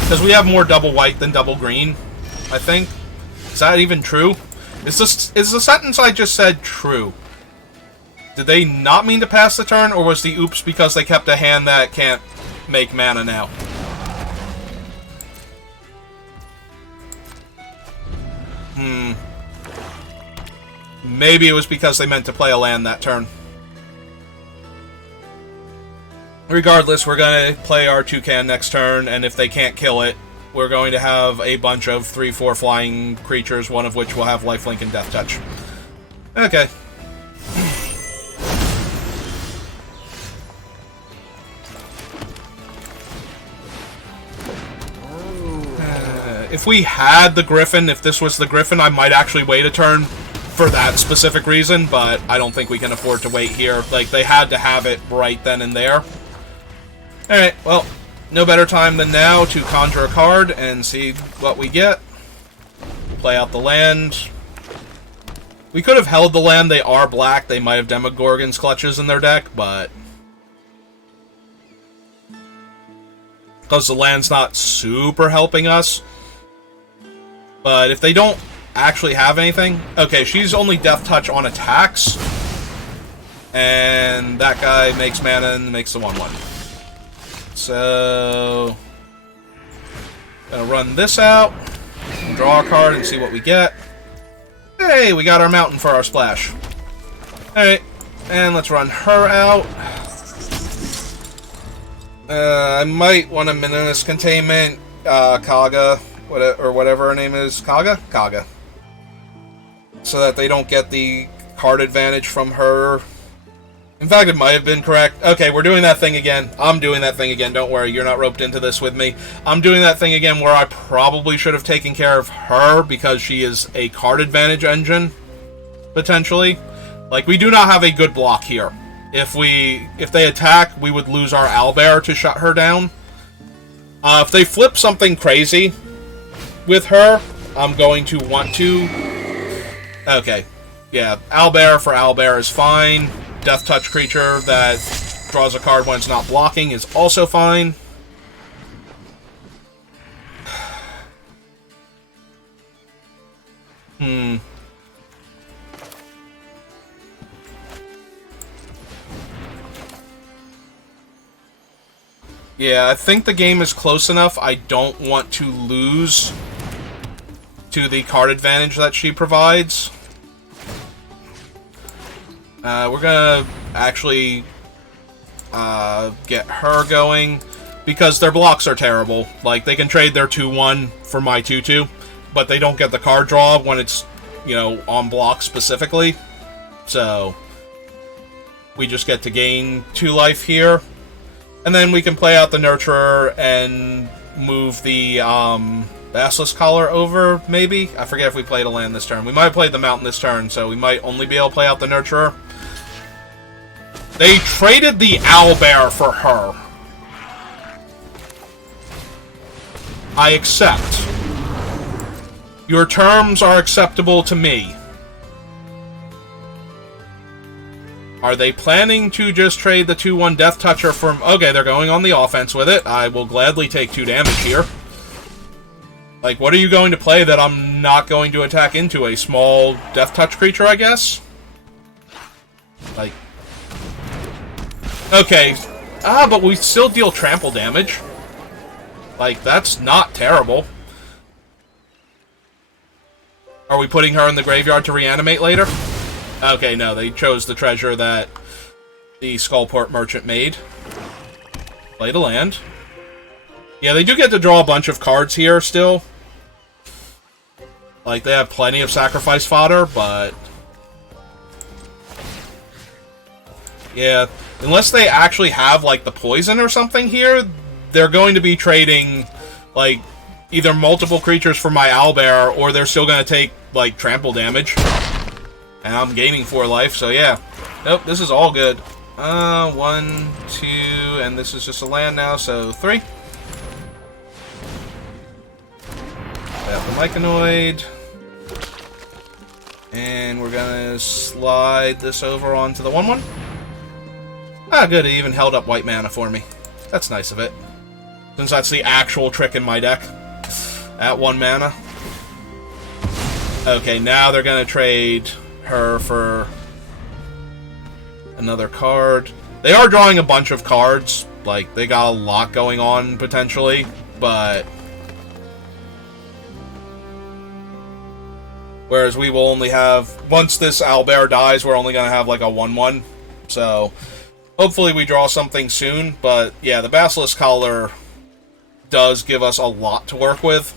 Because we have more double white than double green, I think. Is that even true? Is the sentence I just said true? Did they not mean to pass the turn, or was the oops because they kept a hand that can't make mana now? Maybe it was because they meant to play a land that turn. Regardless, we're going to play our toucan next turn, and if they can't kill it, we're going to have a bunch of 3/4 flying creatures, one of which will have lifelink and death touch. Okay. If we had the Griffin, if this was the Griffin, I might actually wait a turn for that specific reason, but I don't think we can afford to wait here. Like, they had to have it right then and there. Alright, well, no better time than now to conjure a card and see what we get. Play out the land. We could have held the land. They are black. They might have Demogorgon's Clutches in their deck, but because the land's not super helping us. But if they don't actually have anything... Okay, she's only Death Touch on attacks. And that guy makes mana and makes the 1/1. So... gonna run this out. Draw a card and see what we get. Hey, we got our mountain for our splash. Alright, and let's run her out. I might want to Minimus Containment Kaga, or whatever her name is. Kaga? Kaga. So that they don't get the card advantage from her. In fact, it might have been correct. Okay, we're doing that thing again. I'm doing that thing again. Don't worry, you're not roped into this with me. I'm doing that thing again where I probably should have taken care of her because she is a card advantage engine, potentially. Like, we do not have a good block here. If they attack, we would lose our owlbear to shut her down. If they flip something crazy with her, I'm going to want to... Okay. Yeah, owlbear for owlbear is fine. Death Touch creature that draws a card when it's not blocking is also fine. Yeah, I think the game is close enough. I don't want to lose to the card advantage that she provides. We're gonna actually get her going because their blocks are terrible. Like, they can trade their 2/1 for my 2/2, but they don't get the card draw when it's, you know, on block specifically. So we just get to gain 2 life here. And then we can play out the Nurturer and move the Basilisk Collar over, maybe? I forget if we played a land this turn. We might have played the Mountain this turn, so we might only be able to play out the Nurturer. They traded the owlbear for her. I accept. Your terms are acceptable to me. Are they planning to just trade the 2/1 Death Toucher from... Okay, they're going on the offense with it. I will gladly take 2 damage here. Like, what are you going to play that I'm not going to attack into? A small Death Touch creature, I guess? Like... Okay. But we still deal trample damage. Like, that's not terrible. Are we putting her in the graveyard to reanimate later? Okay, no, they chose the treasure that the Skullport Merchant made. Play to land. Yeah, they do get to draw a bunch of cards here still. Like, they have plenty of sacrifice fodder, but... yeah, unless they actually have, like, the poison or something here, they're going to be trading, like, either multiple creatures for my owlbear, or they're still going to take, like, trample damage. And I'm gaining 4 life, so yeah. Nope, this is all good. 1, 2, and this is just a land now, so 3. Got the Myconoid. And we're gonna slide this over onto the 1/1. Ah, good, it even held up white mana for me. That's nice of it. Since that's the actual trick in my deck. At 1 mana. Okay, now they're gonna trade her for another card. They are drawing a bunch of cards. Like, they got a lot going on, potentially. But... whereas we will only have... once this owlbear dies, we're only gonna have, like, a 1-1. So... hopefully we draw something soon, but yeah, the Basilisk Collar does give us a lot to work with.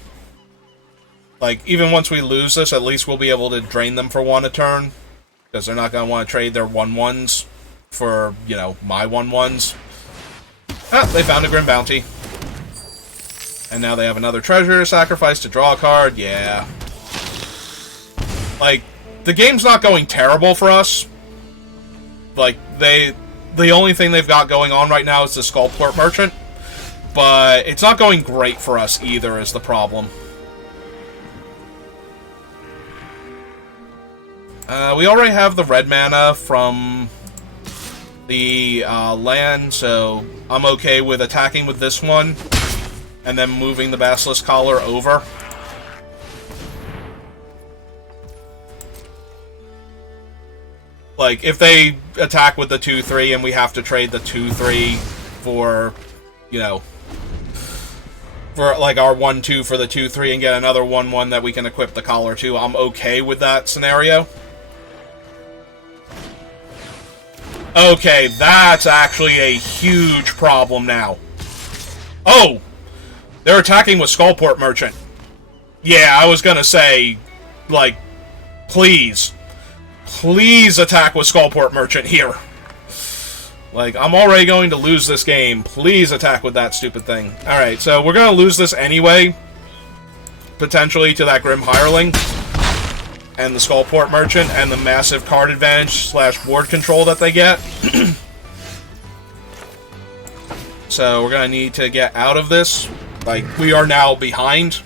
Like, even once we lose this, at least we'll be able to drain them for 1 a turn. Because they're not going to want to trade their 1-1s for, you know, my 1-1s. Ah, they found a Grim Bounty. And now they have another treasure sacrifice to draw a card. Yeah. Like, the game's not going terrible for us. Like, the only thing they've got going on right now is the Skullport Merchant. But it's not going great for us either, is the problem. We already have the red mana from the land, so I'm okay with attacking with this one. And then moving the Basilisk Collar over. Like, if they attack with the 2-3 and we have to trade the 2-3 for, you know, for, like, our 1-2 for the 2-3 and get another 1-1 that we can equip the collar to, I'm okay with that scenario. Okay, that's actually a huge problem now. Oh! They're attacking with Skullport Merchant. Yeah, I was gonna say, like, please. Please attack with Skullport Merchant here. Like, I'm already going to lose this game. Please attack with that stupid thing. Alright, so we're going to lose this anyway. Potentially to that Grim Hireling. And the Skullport Merchant. And the massive card advantage / board control that they get. So we're going to need to get out of this. Like, we are now behind.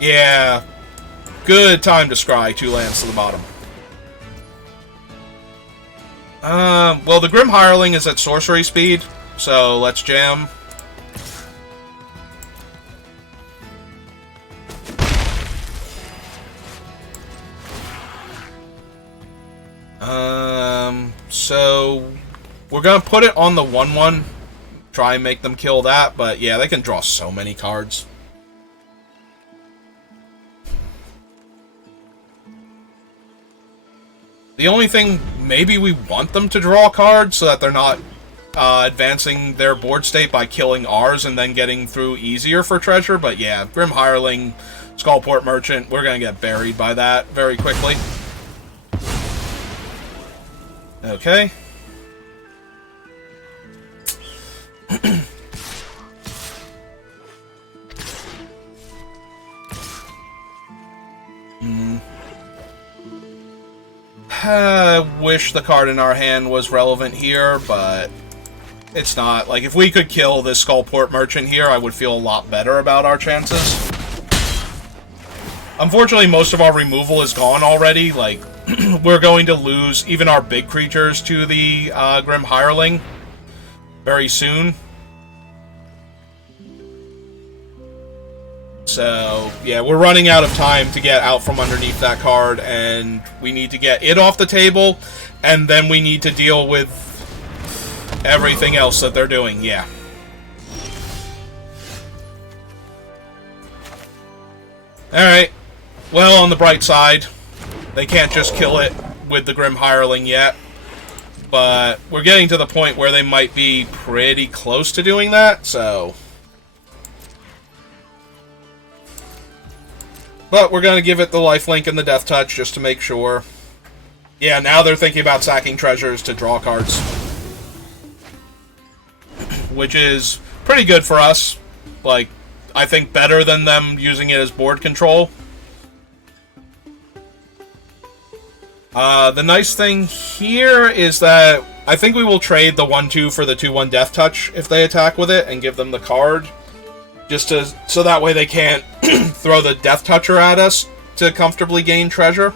Yeah. Good time to scry 2 lands to the bottom. Well, the Grim Hireling is at sorcery speed, so let's jam. So we're gonna put it on the 1-1. Try and make them kill that, but yeah, they can draw so many cards. The only thing, maybe we want them to draw cards so that they're not advancing their board state by killing ours and then getting through easier for treasure. But yeah, Grim Hireling, Skullport Merchant, we're going to get buried by that very quickly. Okay. I wish the card in our hand was relevant here, but it's not. Like, if we could kill this Skullport Merchant here, I would feel a lot better about our chances. Unfortunately, most of our removal is gone already. Like, we're going to lose even our big creatures to the Grim Hireling very soon. So, yeah, we're running out of time to get out from underneath that card, and we need to get it off the table, and then we need to deal with everything else that they're doing, yeah. Alright, well, on the bright side, they can't just kill it with the Grim Hireling yet, but we're getting to the point where they might be pretty close to doing that, so... But we're going to give it the lifelink and the death touch just to make sure. Yeah, now they're thinking about sacking treasures to draw cards. Which is pretty good for us. Like, I think better than them using it as board control. The nice thing here is that I think we will trade the 1-2 for the 2-1 death touch if they attack with it and give them the card. Just to, so that way they can't throw the Death Toucher at us to comfortably gain treasure.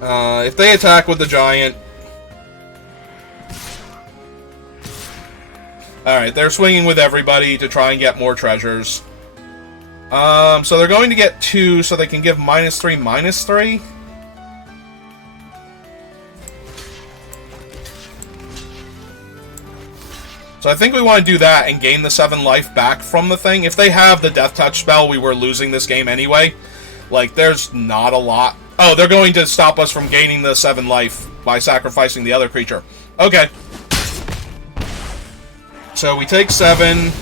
If they attack with the Giant, Alright, they're swinging with everybody to try and get more treasures. So they're going to get 2, so they can give -3, -3. So I think we want to do that and gain the 7 life back from the thing. If they have the Death Touch spell, we were losing this game anyway. Like, there's not a lot. Oh, they're going to stop us from gaining the 7 life by sacrificing the other creature. Okay. So we take 7.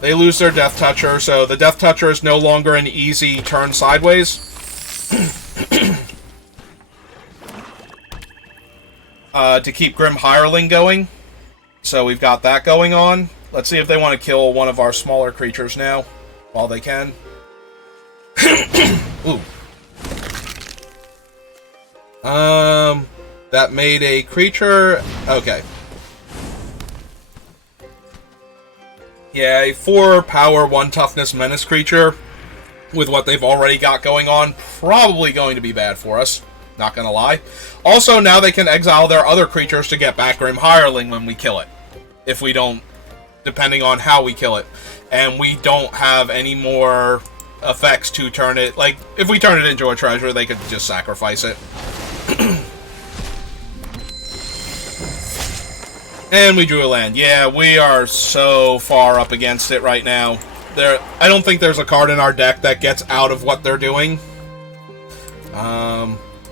They lose their Death Toucher, so the Death Toucher is no longer an easy turn sideways. To keep Grim Hireling going. So we've got that going on. Let's see if they want to kill one of our smaller creatures now, while they can. Ooh. That made a creature... Okay. Yeah, a 4 power, 1 toughness menace creature with what they've already got going on, probably going to be bad for us. Not gonna lie. Also, now they can exile their other creatures to get back Grim Hireling when we kill it. If we don't, depending on how we kill it. And we don't have any more effects to turn it. Like, if we turn it into a treasure, they could just sacrifice it. And we drew a land. Yeah, we are so far up against it right now. I don't think there's a card in our deck that gets out of what they're doing.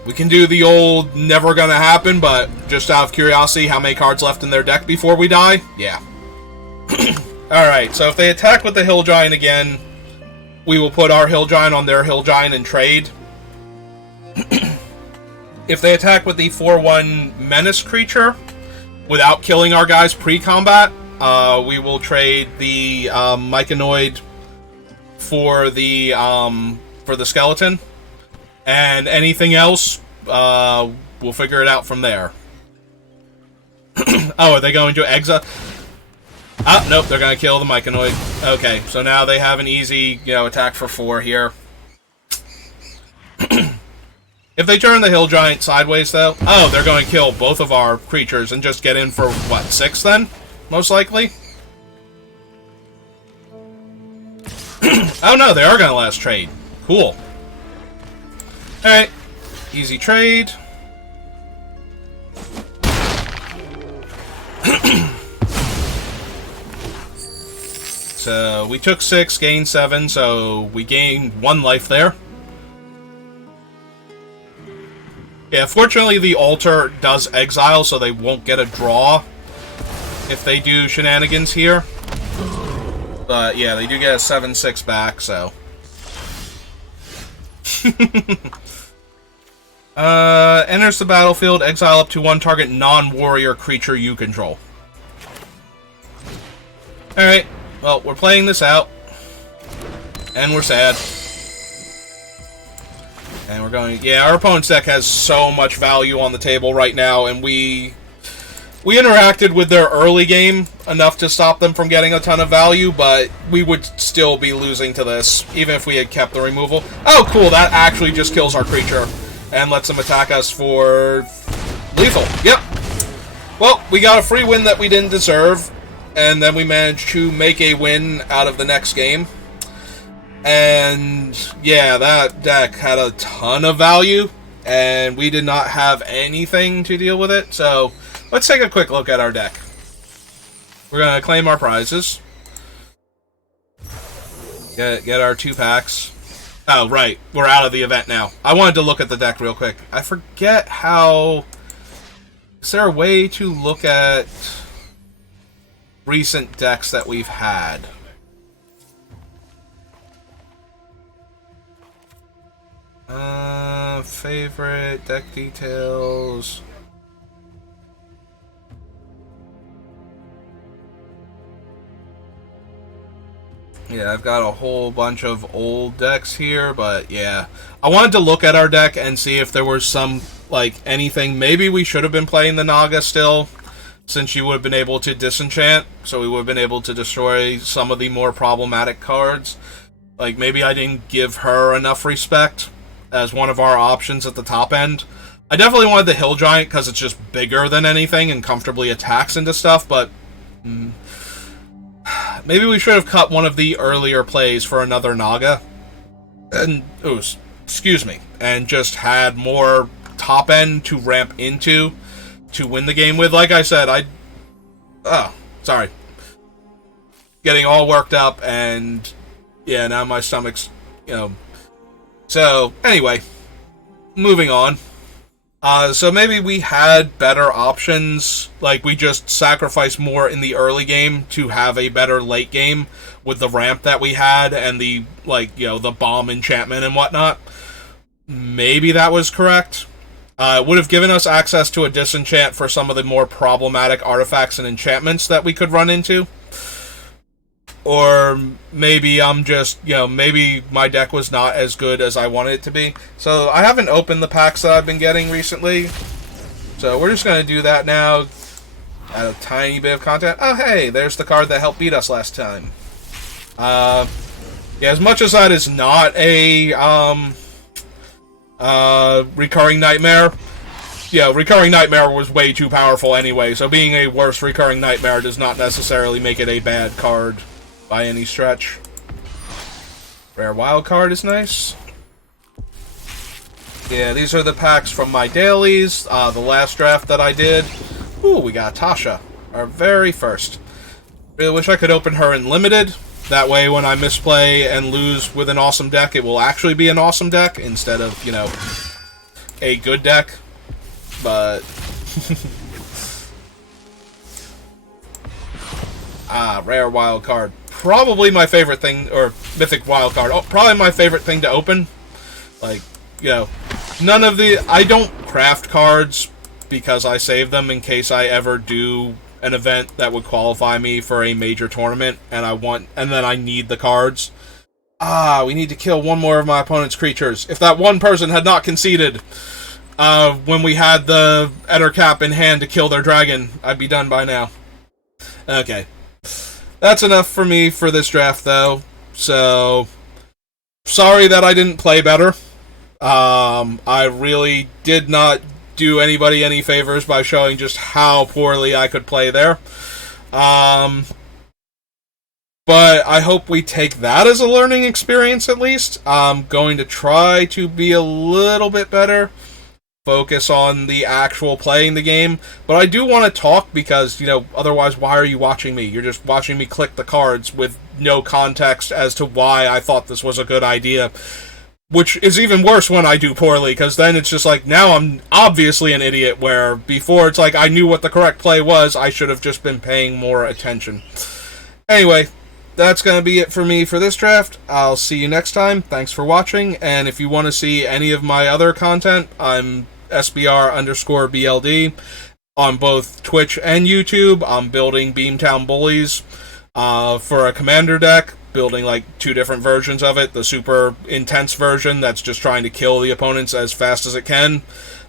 We can do the old never gonna happen, but just out of curiosity, how many cards left in their deck before we die? Yeah. Alright, so if they attack with the Hill Giant again, we will put our Hill Giant on their Hill Giant and trade. If they attack with the 4/1 Menace creature, without killing our guys pre-combat, we will trade the Myconoid for the skeleton. And anything else, we'll figure it out from there. Oh, are they going to exile? Ah, nope, they're going to kill the Myconoid. Okay, so now they have an easy, attack for 4 here. If they turn the Hill Giant sideways, though... Oh, they're going to kill both of our creatures and just get in for, what, 6 then? Most likely? Oh no, they are going to let us trade. Cool. Alright. Easy trade. So, we took 6, gained 7, so we gained 1 life there. Yeah, fortunately the altar does exile, so they won't get a draw if they do shenanigans here. But yeah, they do get a 7/6 back, so... enters the battlefield, exile up to 1 target non-warrior creature you control. Alright, well, we're playing this out. And we're sad. And we're going... Yeah, our opponent's deck has so much value on the table right now, and we interacted with their early game enough to stop them from getting a ton of value, but we would still be losing to this, even if we had kept the removal. Oh, cool, that actually just kills our creature and lets them attack us for lethal. Yep. Well, we got a free win that we didn't deserve, and then we managed to make a win out of the next game. And yeah, that deck had a ton of value, and we did not have anything to deal with it. So let's take a quick look at our deck. We're going to claim our prizes. Get our 2 packs. Oh, right. We're out of the event now. I wanted to look at the deck real quick. I forget how... Is there a way to look at recent decks that we've had? Favorite deck details. Yeah, I've got a whole bunch of old decks here, but yeah. I wanted to look at our deck and see if there was some, like, anything. Maybe we should have been playing the Naga still, since you would have been able to disenchant, so we would have been able to destroy some of the more problematic cards. Like, maybe I didn't give her enough respect as one of our options at the top end. I definitely wanted the Hill Giant because it's just bigger than anything and comfortably attacks into stuff, but maybe we should have cut one of the earlier plays for another Naga. And, excuse me. And just had more top end to ramp into to win the game with. Like I said, sorry. Getting all worked up, and yeah, now my stomach's, So, anyway, moving on. So maybe we had better options, like we just sacrificed more in the early game to have a better late game with the ramp that we had and the, the bomb enchantment and whatnot. Maybe that was correct. It would have given us access to a disenchant for some of the more problematic artifacts and enchantments that we could run into. Or maybe I'm just, maybe my deck was not as good as I wanted it to be. So I haven't opened the packs that I've been getting recently. So we're just going to do that now. Add a tiny bit of content. Oh, hey, there's the card that helped beat us last time. As much as that is not a recurring nightmare, recurring nightmare was way too powerful anyway. So being a worse recurring nightmare does not necessarily make it a bad card by any stretch. Rare wild card is nice. Yeah, these are the packs from my dailies. The last draft that I did. Ooh, we got Tasha, our very first. Really wish I could open her in limited. That way, when I misplay and lose with an awesome deck, it will actually be an awesome deck instead of, a good deck. But rare wild card. Probably my favorite thing, or mythic wild card. Oh, probably my favorite thing to open. None of the... I don't craft cards because I save them in case I ever do an event that would qualify me for a major tournament, and then I need the cards. We need to kill one more of my opponent's creatures. If that one person had not conceded when we had the Eder Cap in hand to kill their dragon, I'd be done by now. Okay. That's enough for me for this draft, though. So, sorry that I didn't play better. I really did not do anybody any favors by showing just how poorly I could play there. But I hope we take that as a learning experience, at least. I'm going to try to be a little bit better. Focus on the actual playing the game. But I do want to talk because, otherwise why are you watching me? You're just watching me click the cards with no context as to why I thought this was a good idea. Which is even worse when I do poorly, because then it's just like, now I'm obviously an idiot, where before it's like I knew what the correct play was, I should have just been paying more attention. Anyway, that's going to be it for me for this draft. I'll see you next time. Thanks for watching, and if you want to see any of my other content, I'm SBR_BLD on both Twitch and YouTube. I'm building Beamtown Bullies for a commander deck, building like 2 different versions of it. The super intense version that's just trying to kill the opponents as fast as it can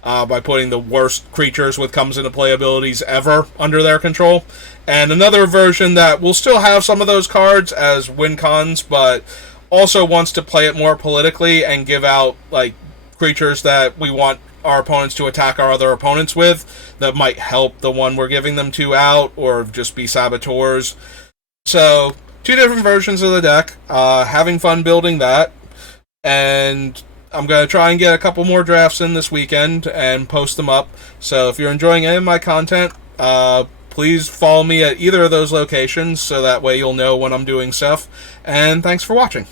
by putting the worst creatures with comes into play abilities ever under their control. And another version that will still have some of those cards as win cons, but also wants to play it more politically and give out like creatures that we want our opponents to attack our other opponents with that might help the one we're giving them to out, or just be saboteurs. So 2 different versions of the deck, having fun building that, and I'm going to try and get a couple more drafts in this weekend and post them up. So if you're enjoying any of my content, please follow me at either of those locations so that way you'll know when I'm doing stuff, and thanks for watching.